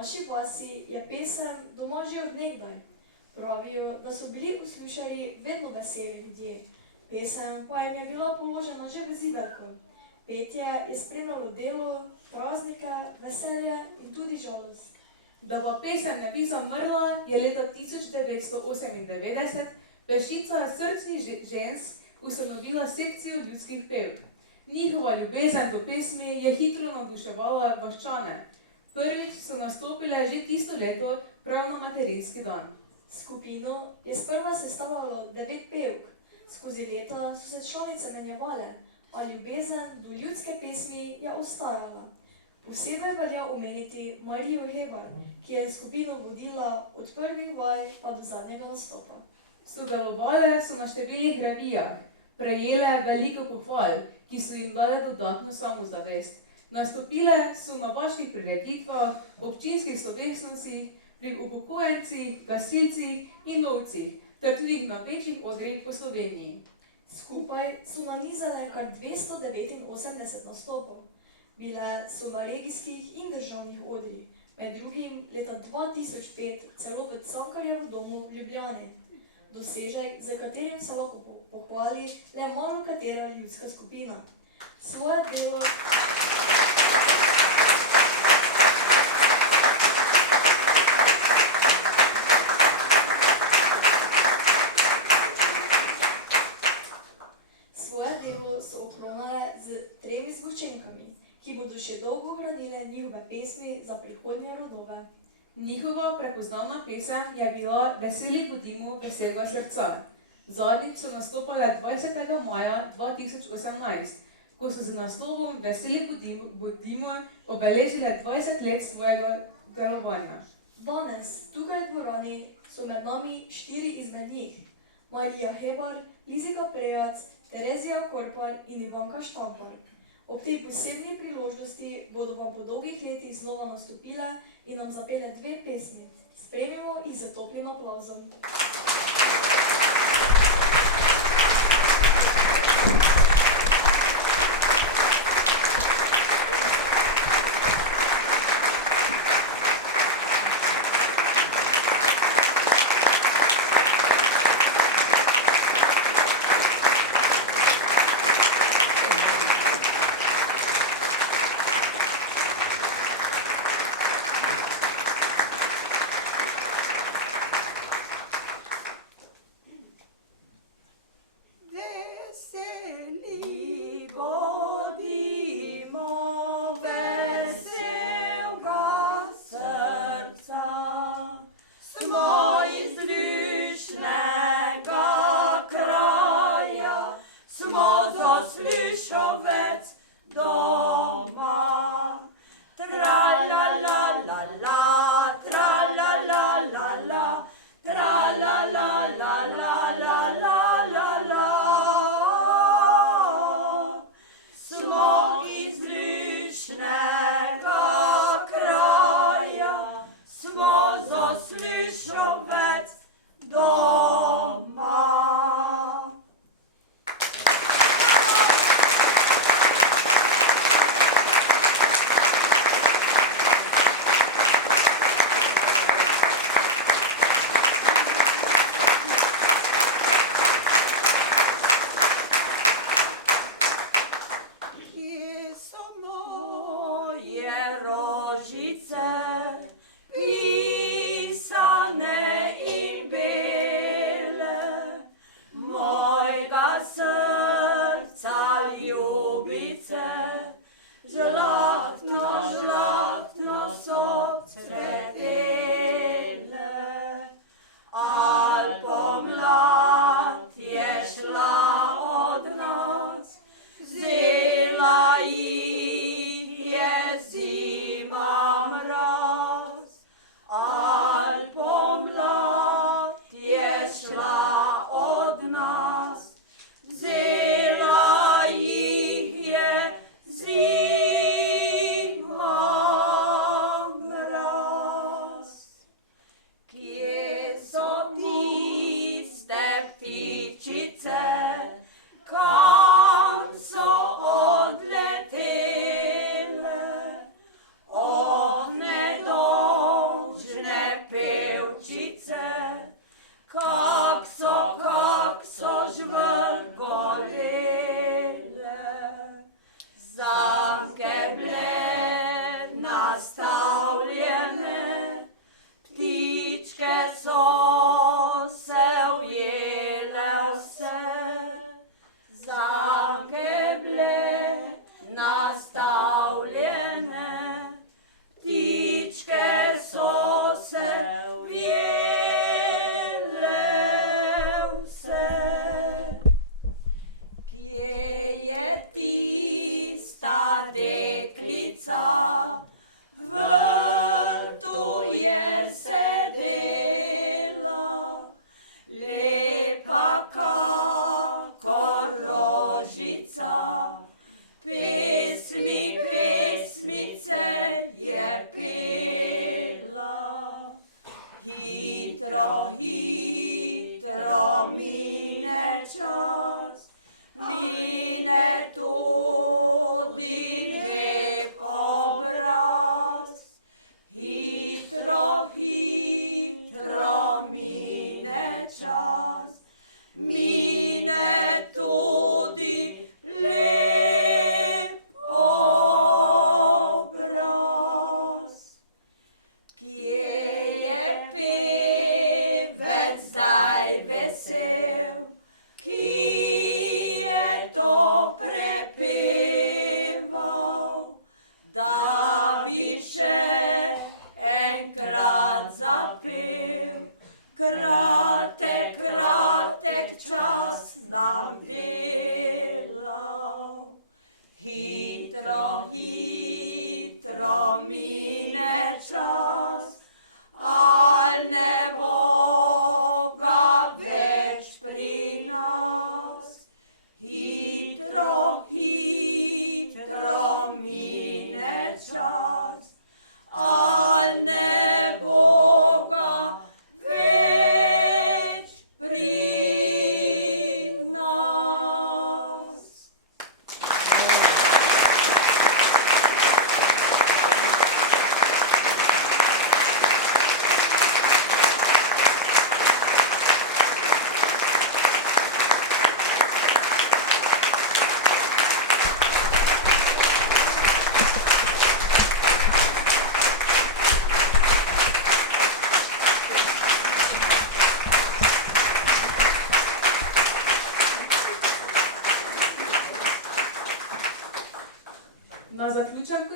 naši vasi je pesem doma že od nekdaj. Pravijo, da so bili uslušari vedno veseli ljudje. Pesem pa jim je bila položena že v zidarko. Petje je spremljalo delo, praznike, veselje in tudi žalost. Da pa pesem ne bi zamrla, je leta 1998 peščica srčnih žensk ustanovila sekcijo ljudskih pevk. Njihova ljubezen do pesmi je hitro navduševala vaščane. Prvič so nastopile že tisto leto, prav na materinski dan. Skupino je sprva sestavljalo 9 pevk. Skozi leta so se članice menjavale, a ljubezen do ljudske pesmi je ostajala. Posebej velja omeniti Marijo Hebar, ki je skupino vodila od prvih vaj pa do zadnjega nastopa. Sodelovale so na številnih revijah, prejele veliko pohval, ki so jim dale dodatno samozavest. Nastopile so na vaških prireditvah, občinskih slovesnostih, pri upokojencih, gasilcih in lovcih, ter tudi na večjih odrih po Sloveniji. Skupaj so nanizale kar 289 nastopov. Bile so na regijskih in državnih odrih, med drugim leta 2005 celo v Cankarjevem domu v Ljubljani. Dosežek, za katerim se lahko pohvali le malo katera ljudska skupina. Svoje delo so okronale z 3 zvočenkami, ki bodo še dolgo ohranile njihove pesmi za prihodnje rodove. Njihova prepoznavna pesem je bila Veseli bodimo, veselega srca. Zadnjič so nastopale 20. maja 2018, ko so z naslovom Veseli bodimo obeležile 20 let svojega delovanja. Danes, tukaj v dvorani, so med nami 4 izmed njih. Marija Hebar, Lizika Prejac, Terezija Korpar in Ivanka Štampar. Ob tej posebni priložnosti bodo vam po dolgih letih znova nastopile in nam zapele 2 pesmi. Spremimo jih z toplim aplavzom.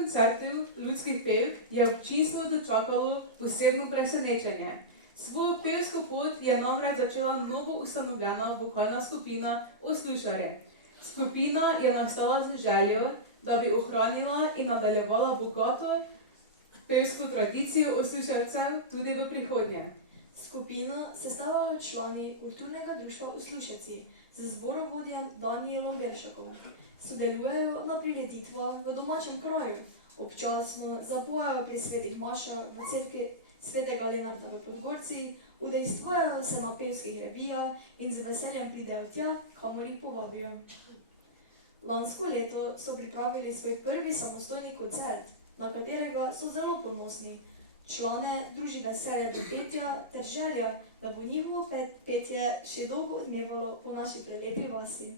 koncertov ljudskih pevk je občinstvo dočakalo posebno presenečenje. Svojo pevsko pot je namreč začela novo ustanovljena vokalna skupina Oslušarje. Skupina je nastala z željo, da bi ohranila in nadaljevala bogato pevsko tradicijo oslušalcev tudi v prihodnje. Skupino sestavljajo člani kulturnega društva Oslušeci z zborovodjem Danijelom Geršakom. Sodelujejo na prireditvah v domačem kraju, občasno zapojejo pri svetih mašah v cerkvi svetega Lenarta v Podgorci, udejstvujejo se na pevskih revijah in z veseljem pridejo tja, kamor jih povabijo. Lansko leto so pripravili svoj prvi samostojni koncert, na katerega so zelo ponosni. Člane druži veselje do petja ter želja, da bo njihovo petje še dolgo odmevalo po naši prelepi vasi.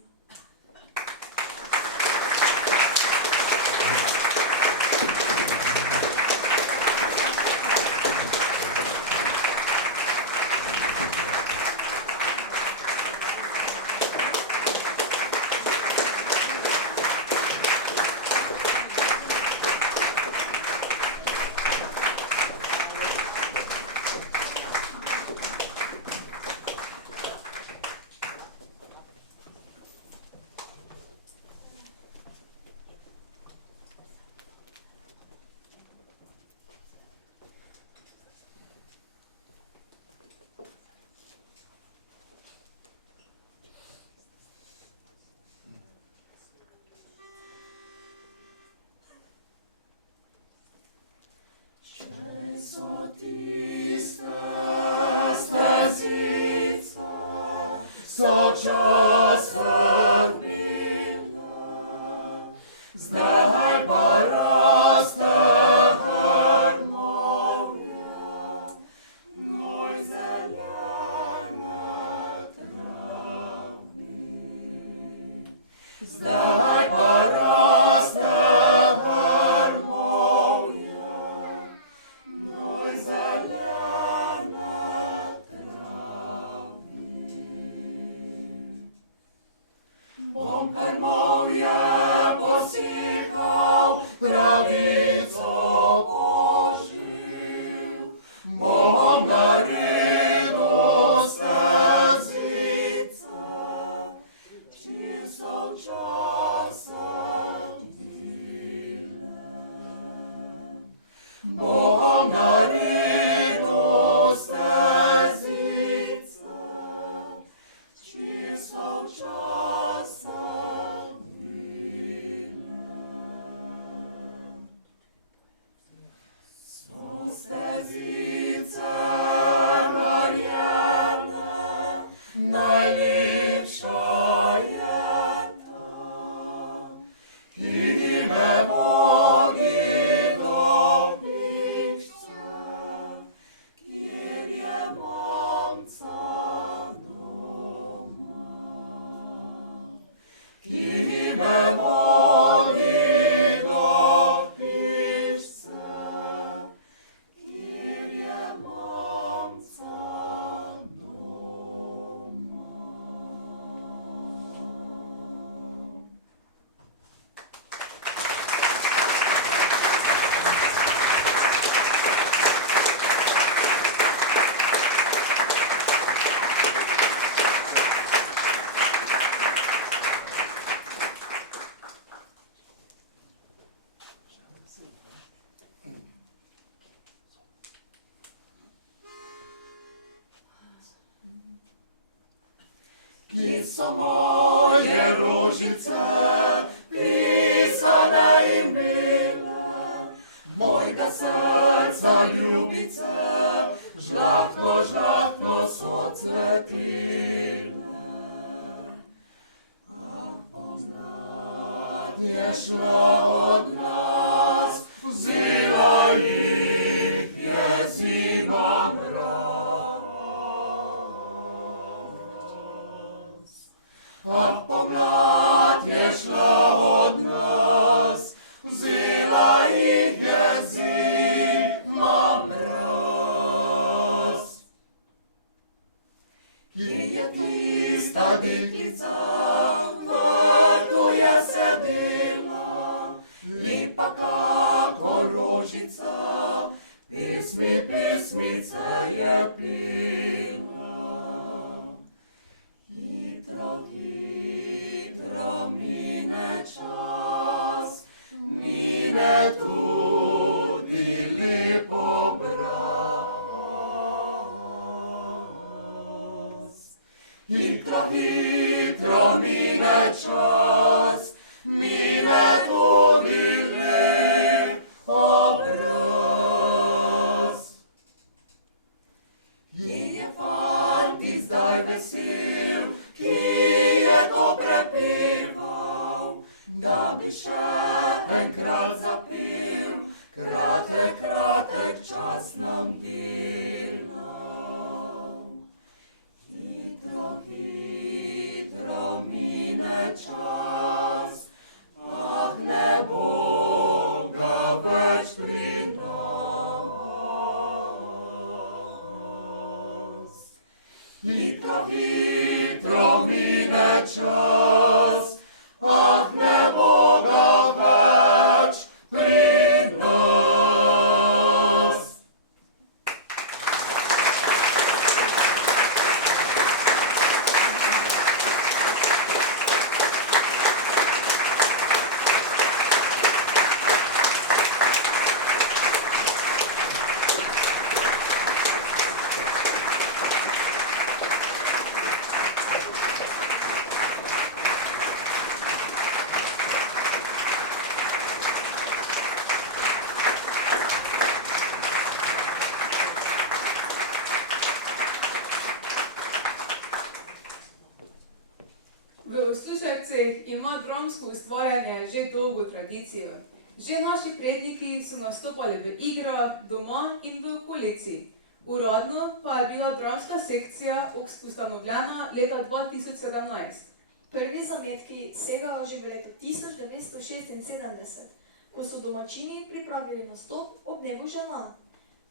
So moje rožice, pisane in bele, mojega srca ljubice, žlahtno, žlahtno so cvetile. A poznat je šla od nas, vzela jih je zima mraz. A pomlad je šla od nas, vzela jih je zima mraz. Kje je tista deklica, v vrtu je sedela, okrepila. Hitro, hitro mine čas, mine tudi lep obraz. Hitro, hitro mine čas, mine tudi lep obraz. Je fanti zdaj vesel, ki je to prepeval, da bi še enkrat zapel, kratek, kratek čas nam delal. Hitro, hitro mine čas, ah ne bo ga več pri nas. Hitro, hitro mine čas, ah ne bo ga več pri nas. V Usluževcih ima dramsko ustvarjanje že dolgo tradicijo. Že naši predniki so nastopali v igrah, doma in v okolici. Uradno pa je bila dramska sekcija ustanovljena leta 2017. Prvi zametki segajo že v leto 1976, ko so domačini pripravili nastop ob dnevu žena.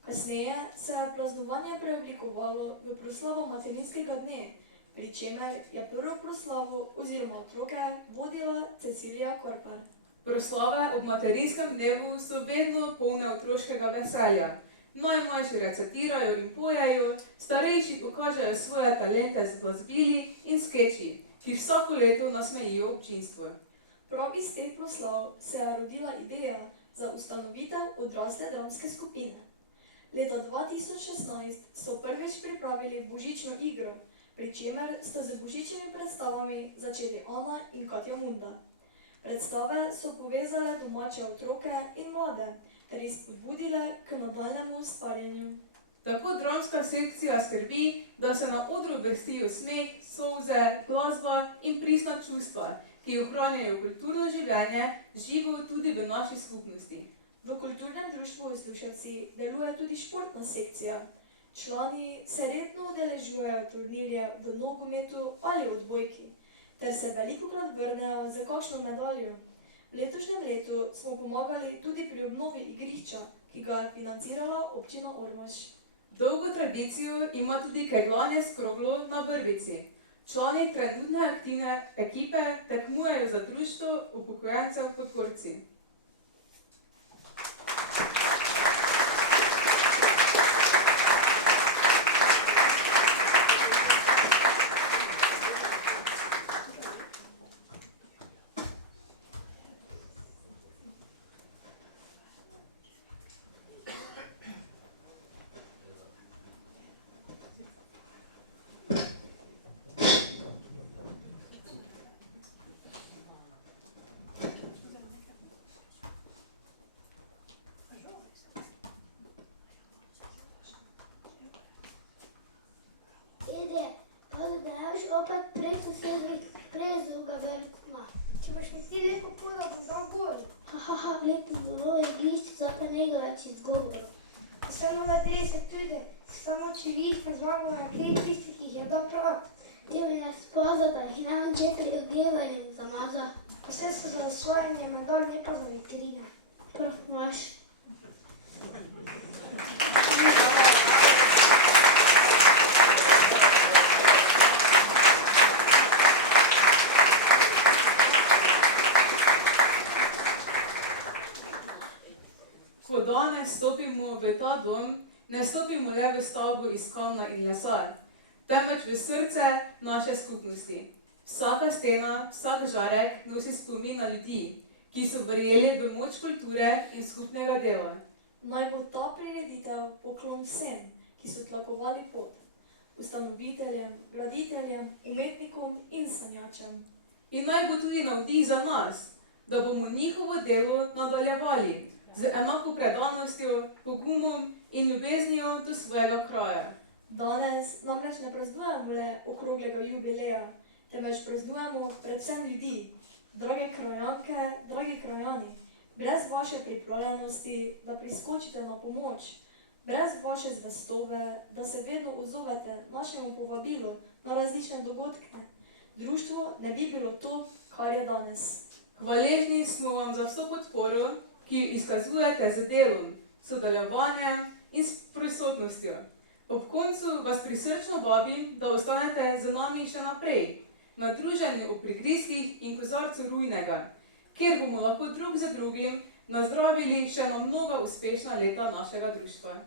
Kasneje se je praznovanje preoblikovalo v proslavo materinskega dne, pri čemer je prvo proslavo oziroma otroke vodila Cecilija Korpar. Proslave ob materinskem dnevu so vedno polne otroškega veselja. Najmlajši recitirajo in pojejo, starejši pokažejo svoje talente z glasbili in skeči, ki vsako leto nasmejijo občinstvo. Prav iz teh proslav se je rodila ideja za ustanovitev odrasle dramske skupine. Leta 2016 so prvič pripravili božično igro, pri čemer sta z božičnimi predstavami začeli Ana in Katja Munda. Predstave so povezale domače otroke in mlade ter jih spodbudile k nadaljnjemu ustvarjanju. Tako dramska sekcija skrbi, da se na odru vrstijo smeh, solze, glasba in pristna čustva, ki ohranjajo kulturno življenje živo tudi v naši skupnosti. V kulturnem društvu Usluževci deluje tudi športna sekcija. Člani se redno udeležujejo turnirje v nogometu ali odbojki, ter se velikokrat vrnejo z kakšno medaljo. V letošnjem letu smo pomagali tudi pri obnovi igrišča, ki ga je financirala občina Ormož. Dolgo tradicijo ima tudi kegljanje s kroglo na Vrvici. Člani trenutne aktivne ekipe tekmujejo za društvo upokojencev Podgorci. opet prej sosednjih prezuga vertma. Če boš mi ti lepo podal, bom dal gol. Hahaha, lepo bilo je glišče, zapre njega več izgovorov. Samo da 30 tudi, samo če vidiš pa zmago na kriv tistih, ki jih je dal prav. Dio mi nas poza, da jih ne vam četiri odgeva in zamaza. Vse so za osvojanje medalj, ne pa za vitrine. Prv imaš. Ko danes stopimo v ta dom, ne stopimo le v stavbo iz kamna in lesa, temveč v srce naše skupnosti. Vsaka stena, vsak žarek nosi spomin na ljudi, ki so verjeli v moč kulture in skupnega dela. Naj bo ta prireditev poklon vsem, ki so tlakovali pot, ustanoviteljem, graditeljem, umetnikom in sanjačem. In naj bo tudi navdih za nas, da bomo njihovo delo nadaljevali z enako predanostjo, pogumom in ljubeznijo do svojega kraja. Danes namreč ne praznujemo le okroglega jubileja, temveč praznujemo predvsem ljudi. Drage krajanke, dragi krajani, brez vaše pripravljenosti, da priskočite na pomoč, brez vaše zvestobe, da se vedno odzovete našemu povabilu na različne dogodke, društvo ne bi bilo to, kar je danes. Hvaležni smo vam za vso podporo, ki jo izkazujete z delom, sodelovanjem in s prisotnostjo. Ob koncu vas prisrčno vabim, da ostanete z nami še naprej, na druženju ob prigrizkih in kozarcu rujnega, kjer bomo lahko drug za drugim nazdravili še na mnoga uspešna leta našega društva.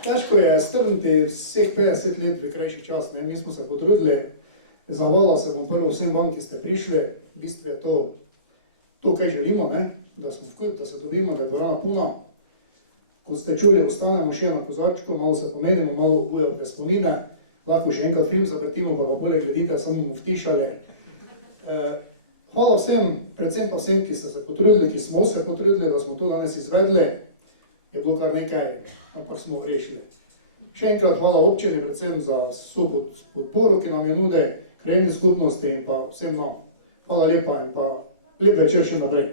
Težko je strniti vseh 50 let v krajši čas, ne? Mi smo se potrudili, zahvala se bom prvo vsem vam, ki ste prišli, v bistvu je to kaj želimo, ne? Da smo vkup, da se dobimo, da je dvorana puna. Kot ste čuli, ostanemo še na kozarčku, malo se pomenimo, malo obujamo spomine, lahko še enkrat film zavrtimo, pa ga bolje gledite, samo bomo vtišali. Hvala vsem, predvsem pa vsem, ki ste se potrudili, ki smo se potrudili, da smo to danes izvedli. Je bilo kar nekaj, ampak smo rešili. Še enkrat hvala občini, predvsem za vso podporo, ki nam je nude, krajevni skupnosti in pa vsem nam. Hvala lepa in pa lep večer še naprej.